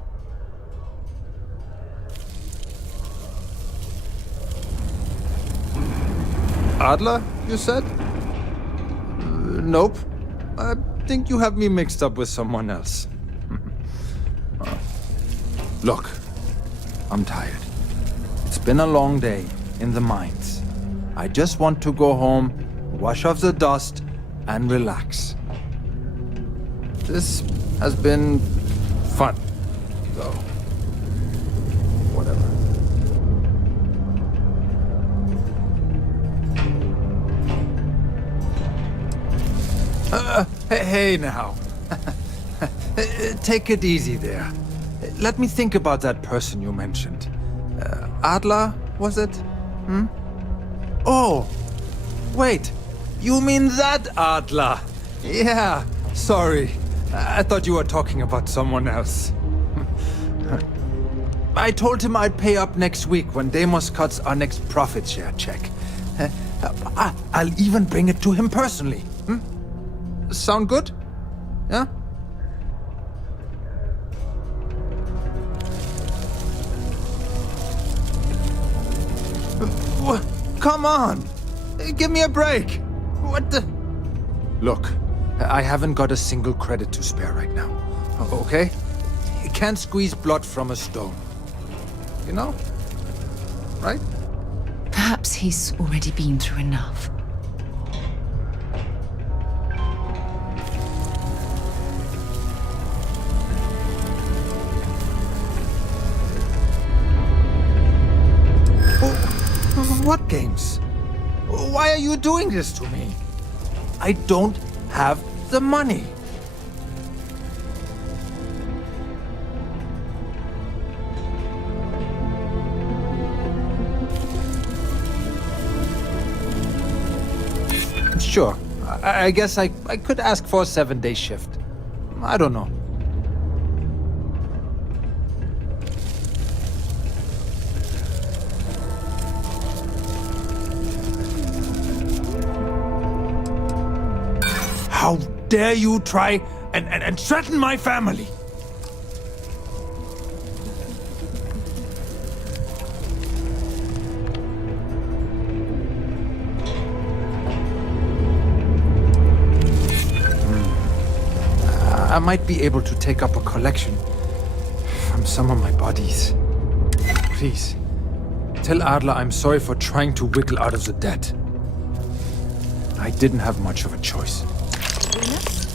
Adler, you said? Nope. I think you have me mixed up with someone else. Look, I'm tired. It's been a long day in the mines. I just want to go home, wash off the dust, and relax. This has been fun, though. Whatever. Hey now. Take it easy there. Let me think about that person you mentioned. Adler, was it? Oh, wait. You mean that Adler? Yeah, sorry. I thought you were talking about someone else. I told him I'd pay up next week when Deimos cuts our next profit share check. I'll even bring it to him personally. Sound good? Yeah? Come on! Give me a break! What the... Look, I haven't got a single credit to spare right now. Okay? You can't squeeze blood from a stone. You know? Right? Perhaps he's already been through enough. What games? Why are you doing this to me? I don't have the money. Sure. I guess I could ask for a 7-day shift. I don't know. How dare you try and threaten my family? I might be able to take up a collection from some of my bodies. Please, tell Adler I'm sorry for trying to wiggle out of the debt. I didn't have much of a choice. Venus?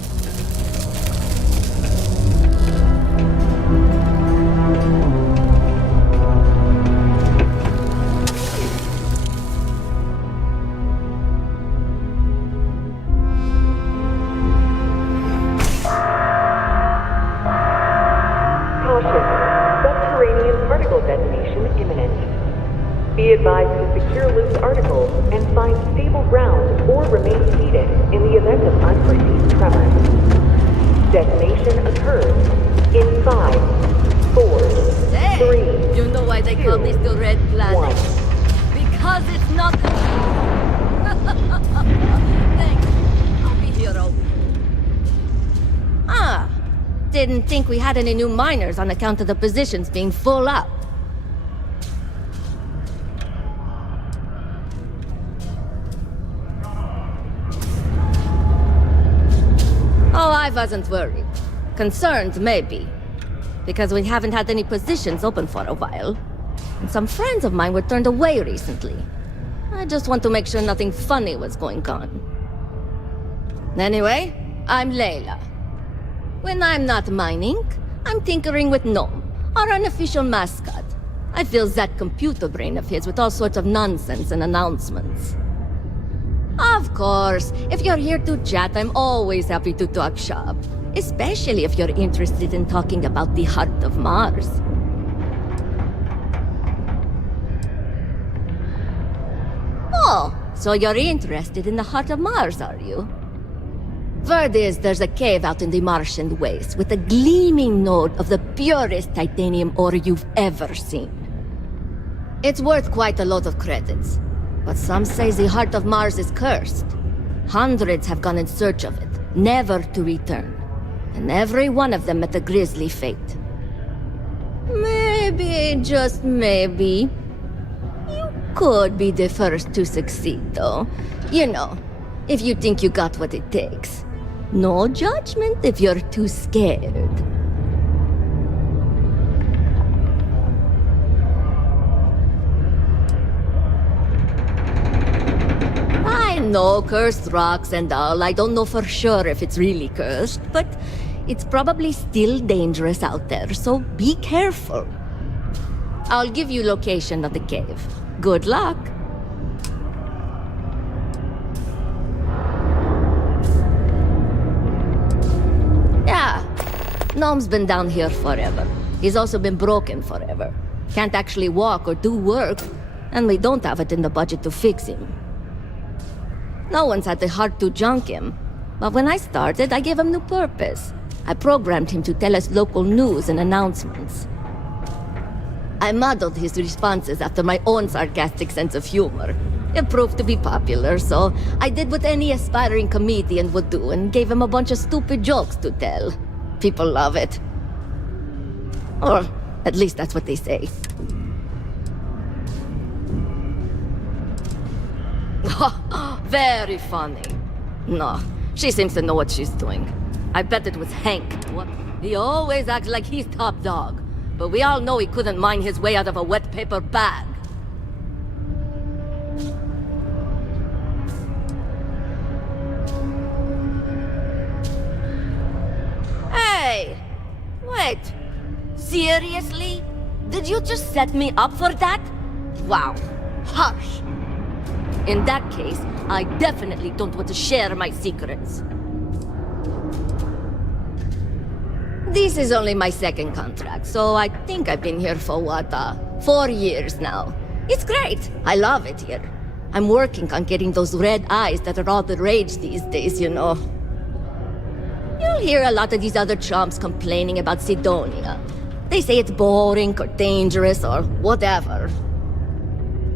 Be advised to secure loose articles and find stable ground or remain seated in the event of unforeseen tremors. Detonation occurs in 5, 4, 3. You know why they call this the Red Planet? Because it's not. Thanks. I'll be hero. Ah, didn't think we had any new miners on account of the positions being full up. Oh, I wasn't worried. Concerned, maybe. Because we haven't had any positions open for a while. And some friends of mine were turned away recently. I just want to make sure nothing funny was going on. Anyway, I'm Layla. When I'm not mining, I'm tinkering with Gnome, our unofficial mascot. I fill that computer brain of his with all sorts of nonsense and announcements. Of course, if you're here to chat, I'm always happy to talk shop. Especially if you're interested in talking about the heart of Mars. Oh, so you're interested in the heart of Mars, are you? Word is there's a cave out in the Martian waste with a gleaming node of the purest titanium ore you've ever seen. It's worth quite a lot of credits, but some say the heart of Mars is cursed. Hundreds have gone in search of it, never to return. And every one of them met a grisly fate. Maybe, just maybe, you could be the first to succeed, though. You know, if you think you got what it takes. No judgment if you're too scared. I know cursed rocks and all. I don't know for sure if it's really cursed, but it's probably still dangerous out there, so be careful. I'll give you location of the cave. Good luck. Yeah, Gnome's been down here forever. He's also been broken forever. Can't actually walk or do work, and we don't have it in the budget to fix him. No one's had the heart to junk him, but when I started, I gave him new purpose. I programmed him to tell us local news and announcements. I modeled his responses after my own sarcastic sense of humor. It proved to be popular, so I did what any aspiring comedian would do and gave him a bunch of stupid jokes to tell. People love it. Or at least that's what they say. Very funny. No, she seems to know what she's doing. I bet it was Hank. What? He always acts like he's top dog, but we all know he couldn't mine his way out of a wet paper bag. Hey! Wait. Seriously? Did you just set me up for that? Wow. Harsh. In that case, I definitely don't want to share my secrets. This is only my second contract, so I think I've been here for 4 years now. It's great. I love it here. I'm working on getting those red eyes that are all the rage these days, you know. You'll hear a lot of these other chumps complaining about Sidonia. They say it's boring or dangerous or whatever.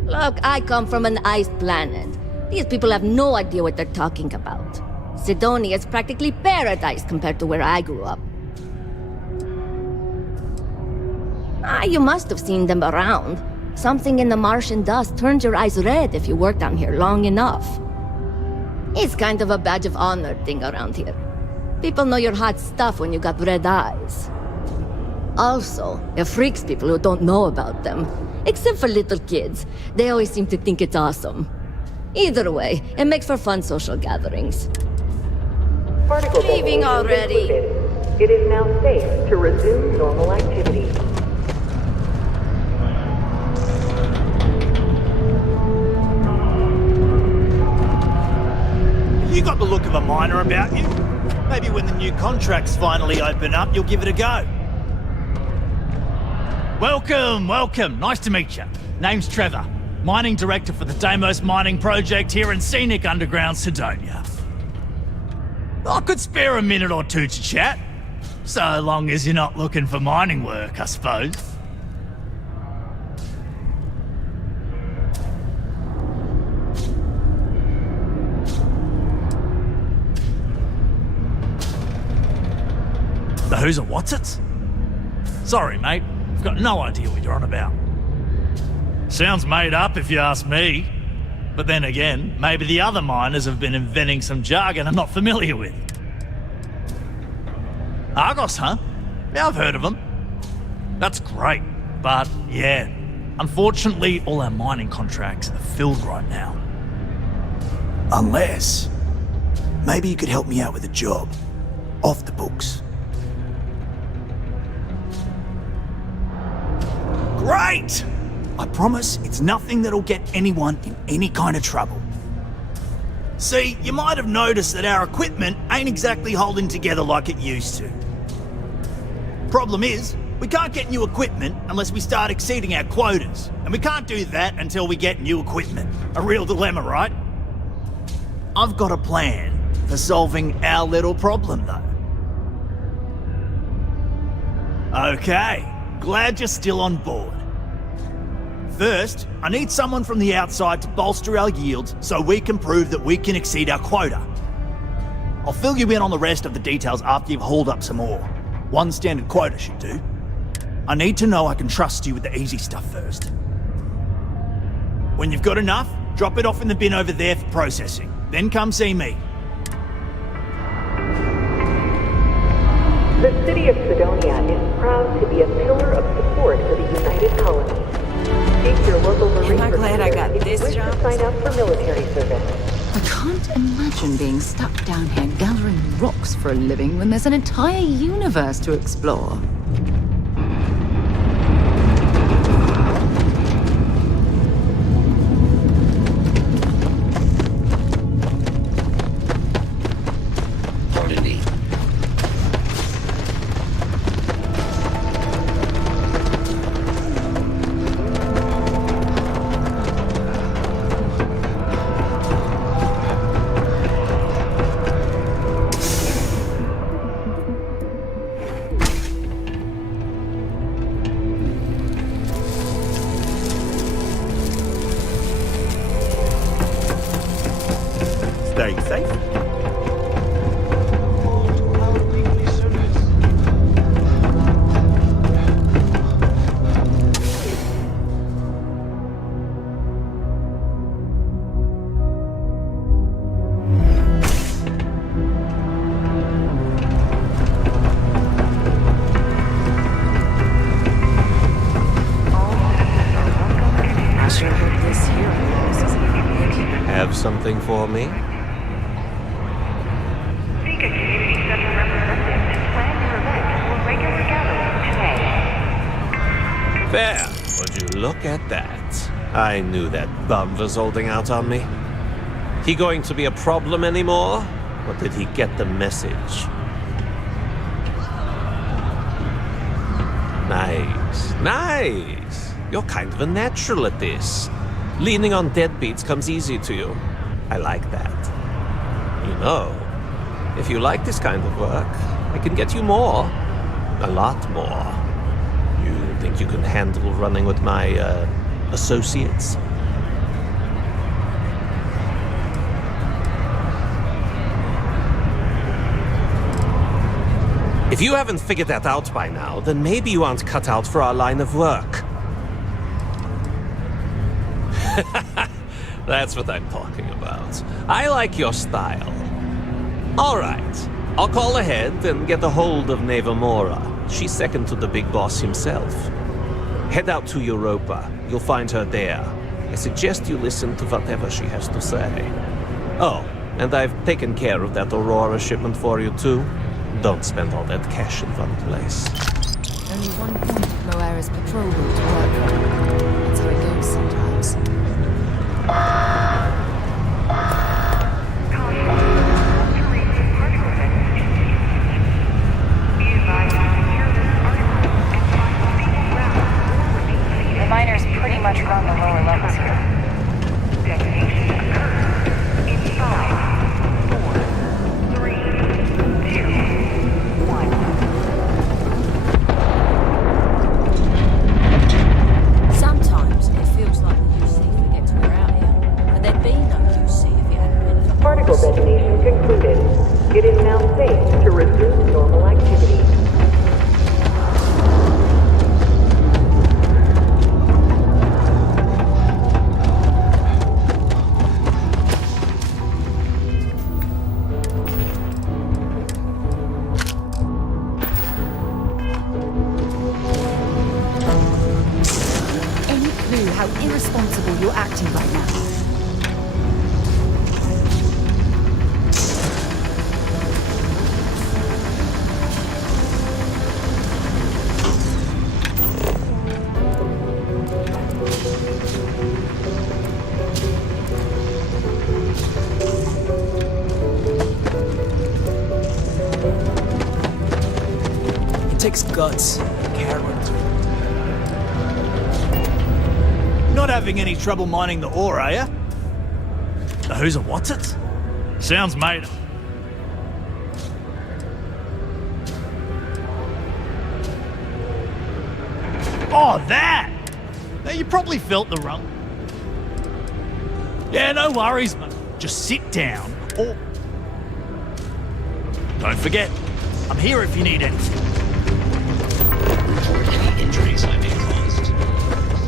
Look, I come from an iced planet. These people have no idea what they're talking about. Sidonia is practically paradise compared to where I grew up. You must have seen them around. Something in the Martian dust turns your eyes red if you work down here long enough. It's kind of a badge of honor thing around here. People know you're hot stuff when you got red eyes. Also, it freaks people who don't know about them. Except for little kids. They always seem to think it's awesome. Either way, it makes for fun social gatherings. Leaving already. It is now safe to resume normal activity. You got the look of a miner about you. Maybe when the new contracts finally open up, you'll give it a go. Welcome, welcome. Nice to meet you. Name's Trevor. Mining director for the Deimos mining project here in scenic underground Sidonia. I could spare a minute or two to chat. So long as you're not looking for mining work, I suppose. The who's and what's it? Sorry, mate. I've got no idea what you're on about. Sounds made up if you ask me. But then again, maybe the other miners have been inventing some jargon I'm not familiar with. Argos, huh? Yeah, I've heard of them. That's great. But yeah, unfortunately, all our mining contracts are filled right now. Unless, maybe you could help me out with a job. Off the books. Great! I promise it's nothing that'll get anyone in any kind of trouble. See, you might have noticed that our equipment ain't exactly holding together like it used to. Problem is, we can't get new equipment unless we start exceeding our quotas, and we can't do that until we get new equipment. A real dilemma, right? I've got a plan for solving our little problem, though. Okay, glad you're still on board. First, I need someone from the outside to bolster our yields so we can prove that we can exceed our quota. I'll fill you in on the rest of the details after you've hauled up some ore. One standard quota should do. I need to know I can trust you with the easy stuff first. When you've got enough, drop it off in the bin over there for processing. Then come see me. The city of Sidonia is proud to be a pillar of support for the United Colonies. Seek your local Marine Am I glad I got if this you wish job? to sign up for military service. I can't imagine being stuck down here gathering rocks for a living when there's an entire universe to explore. Stay safe. I sure hope this hero isn't Have something for me? There. Would you look at that? I knew that bum was holding out on me. He going to be a problem anymore? Or did he get the message? Nice. Nice. You're kind of a natural at this. Leaning on deadbeats comes easy to you. I like that. You know, if you like this kind of work, I can get you more. A lot more. You think you can handle running with my, associates? If you haven't figured that out by now, then maybe you aren't cut out for our line of work. That's what I'm talking about. I like your style. All right. I'll call ahead and get a hold of Nevamora. She's second to the big boss himself. Head out to Europa. You'll find her there. I suggest you listen to whatever she has to say. Oh, and I've taken care of that Aurora shipment for you too. Don't spend all that cash in one place. Only one point of Moira's patrol route to work from. That's how it goes sometimes. The miners pretty much run the lower levels here. irresponsible you're acting right now. It takes guts, character. Not having any trouble mining the ore, are ya? The who's a what's it? Sounds made up. Oh, that! Now, you probably felt the run. Yeah, no worries, mate. Just sit down, or... Don't forget, I'm here if you need anything. Any injuries I may caused.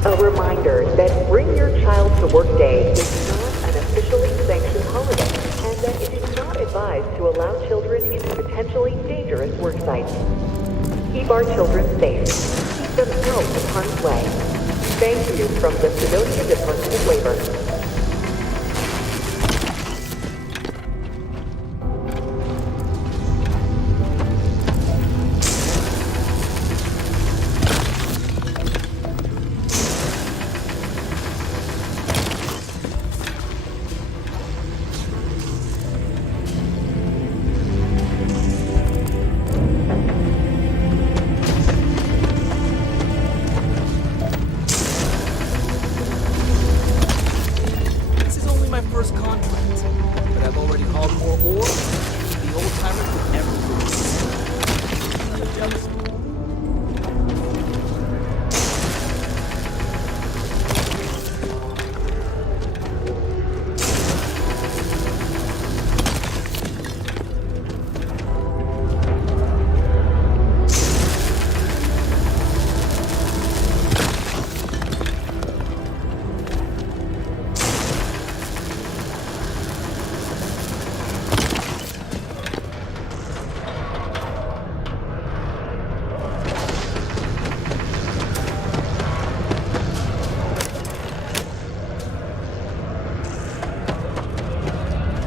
A reminder that Bring Your Child to Work Day is not an officially sanctioned holiday, and that it is not advised to allow children into potentially dangerous work sites. Keep our children safe. Keep them out of harm's way. Thank you from the Sidonia Department of Labor.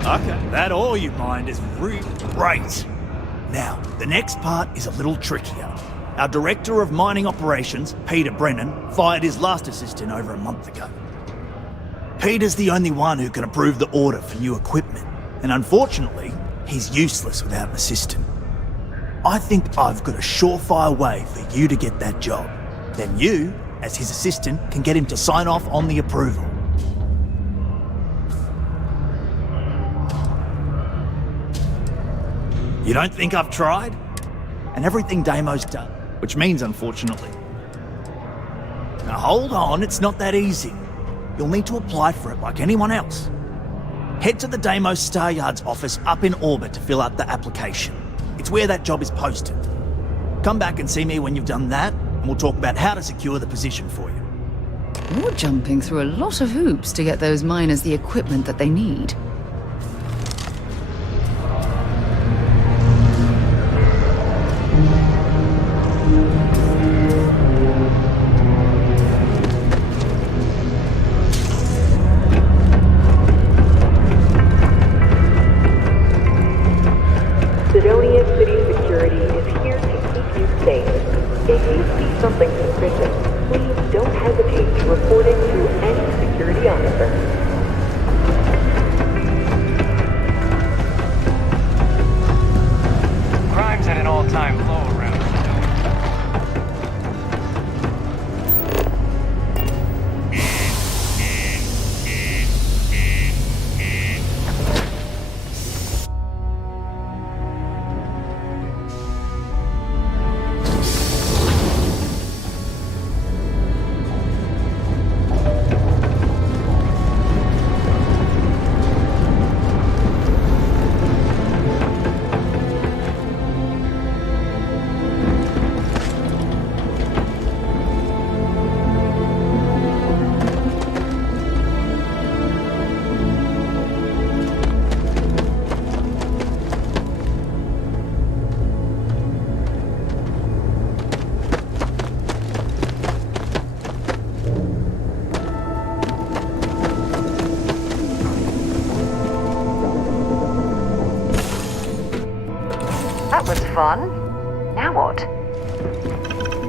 Okay, that ore you mined is really great. Now, the next part is a little trickier. Our Director of Mining Operations, Peter Brennan, fired his last assistant over a month ago. Peter's the only one who can approve the order for new equipment, and unfortunately, he's useless without an assistant. I think I've got a surefire way for you to get that job. Then you, as his assistant, can get him to sign off on the approval. You don't think I've tried? And everything Damo's done, which means unfortunately. Now hold on, it's not that easy. You'll need to apply for it like anyone else. Head to the Deimos Star Yard's office up in orbit to fill out the application. It's where that job is posted. Come back and see me when you've done that, and we'll talk about how to secure the position for you. You're jumping through a lot of hoops to get those miners the equipment that they need. Sidonia City Security is here to keep you safe. If you see something suspicious, please don't hesitate to report it to any security officer. Crime's at an all-time low around here. That was fun. Now what?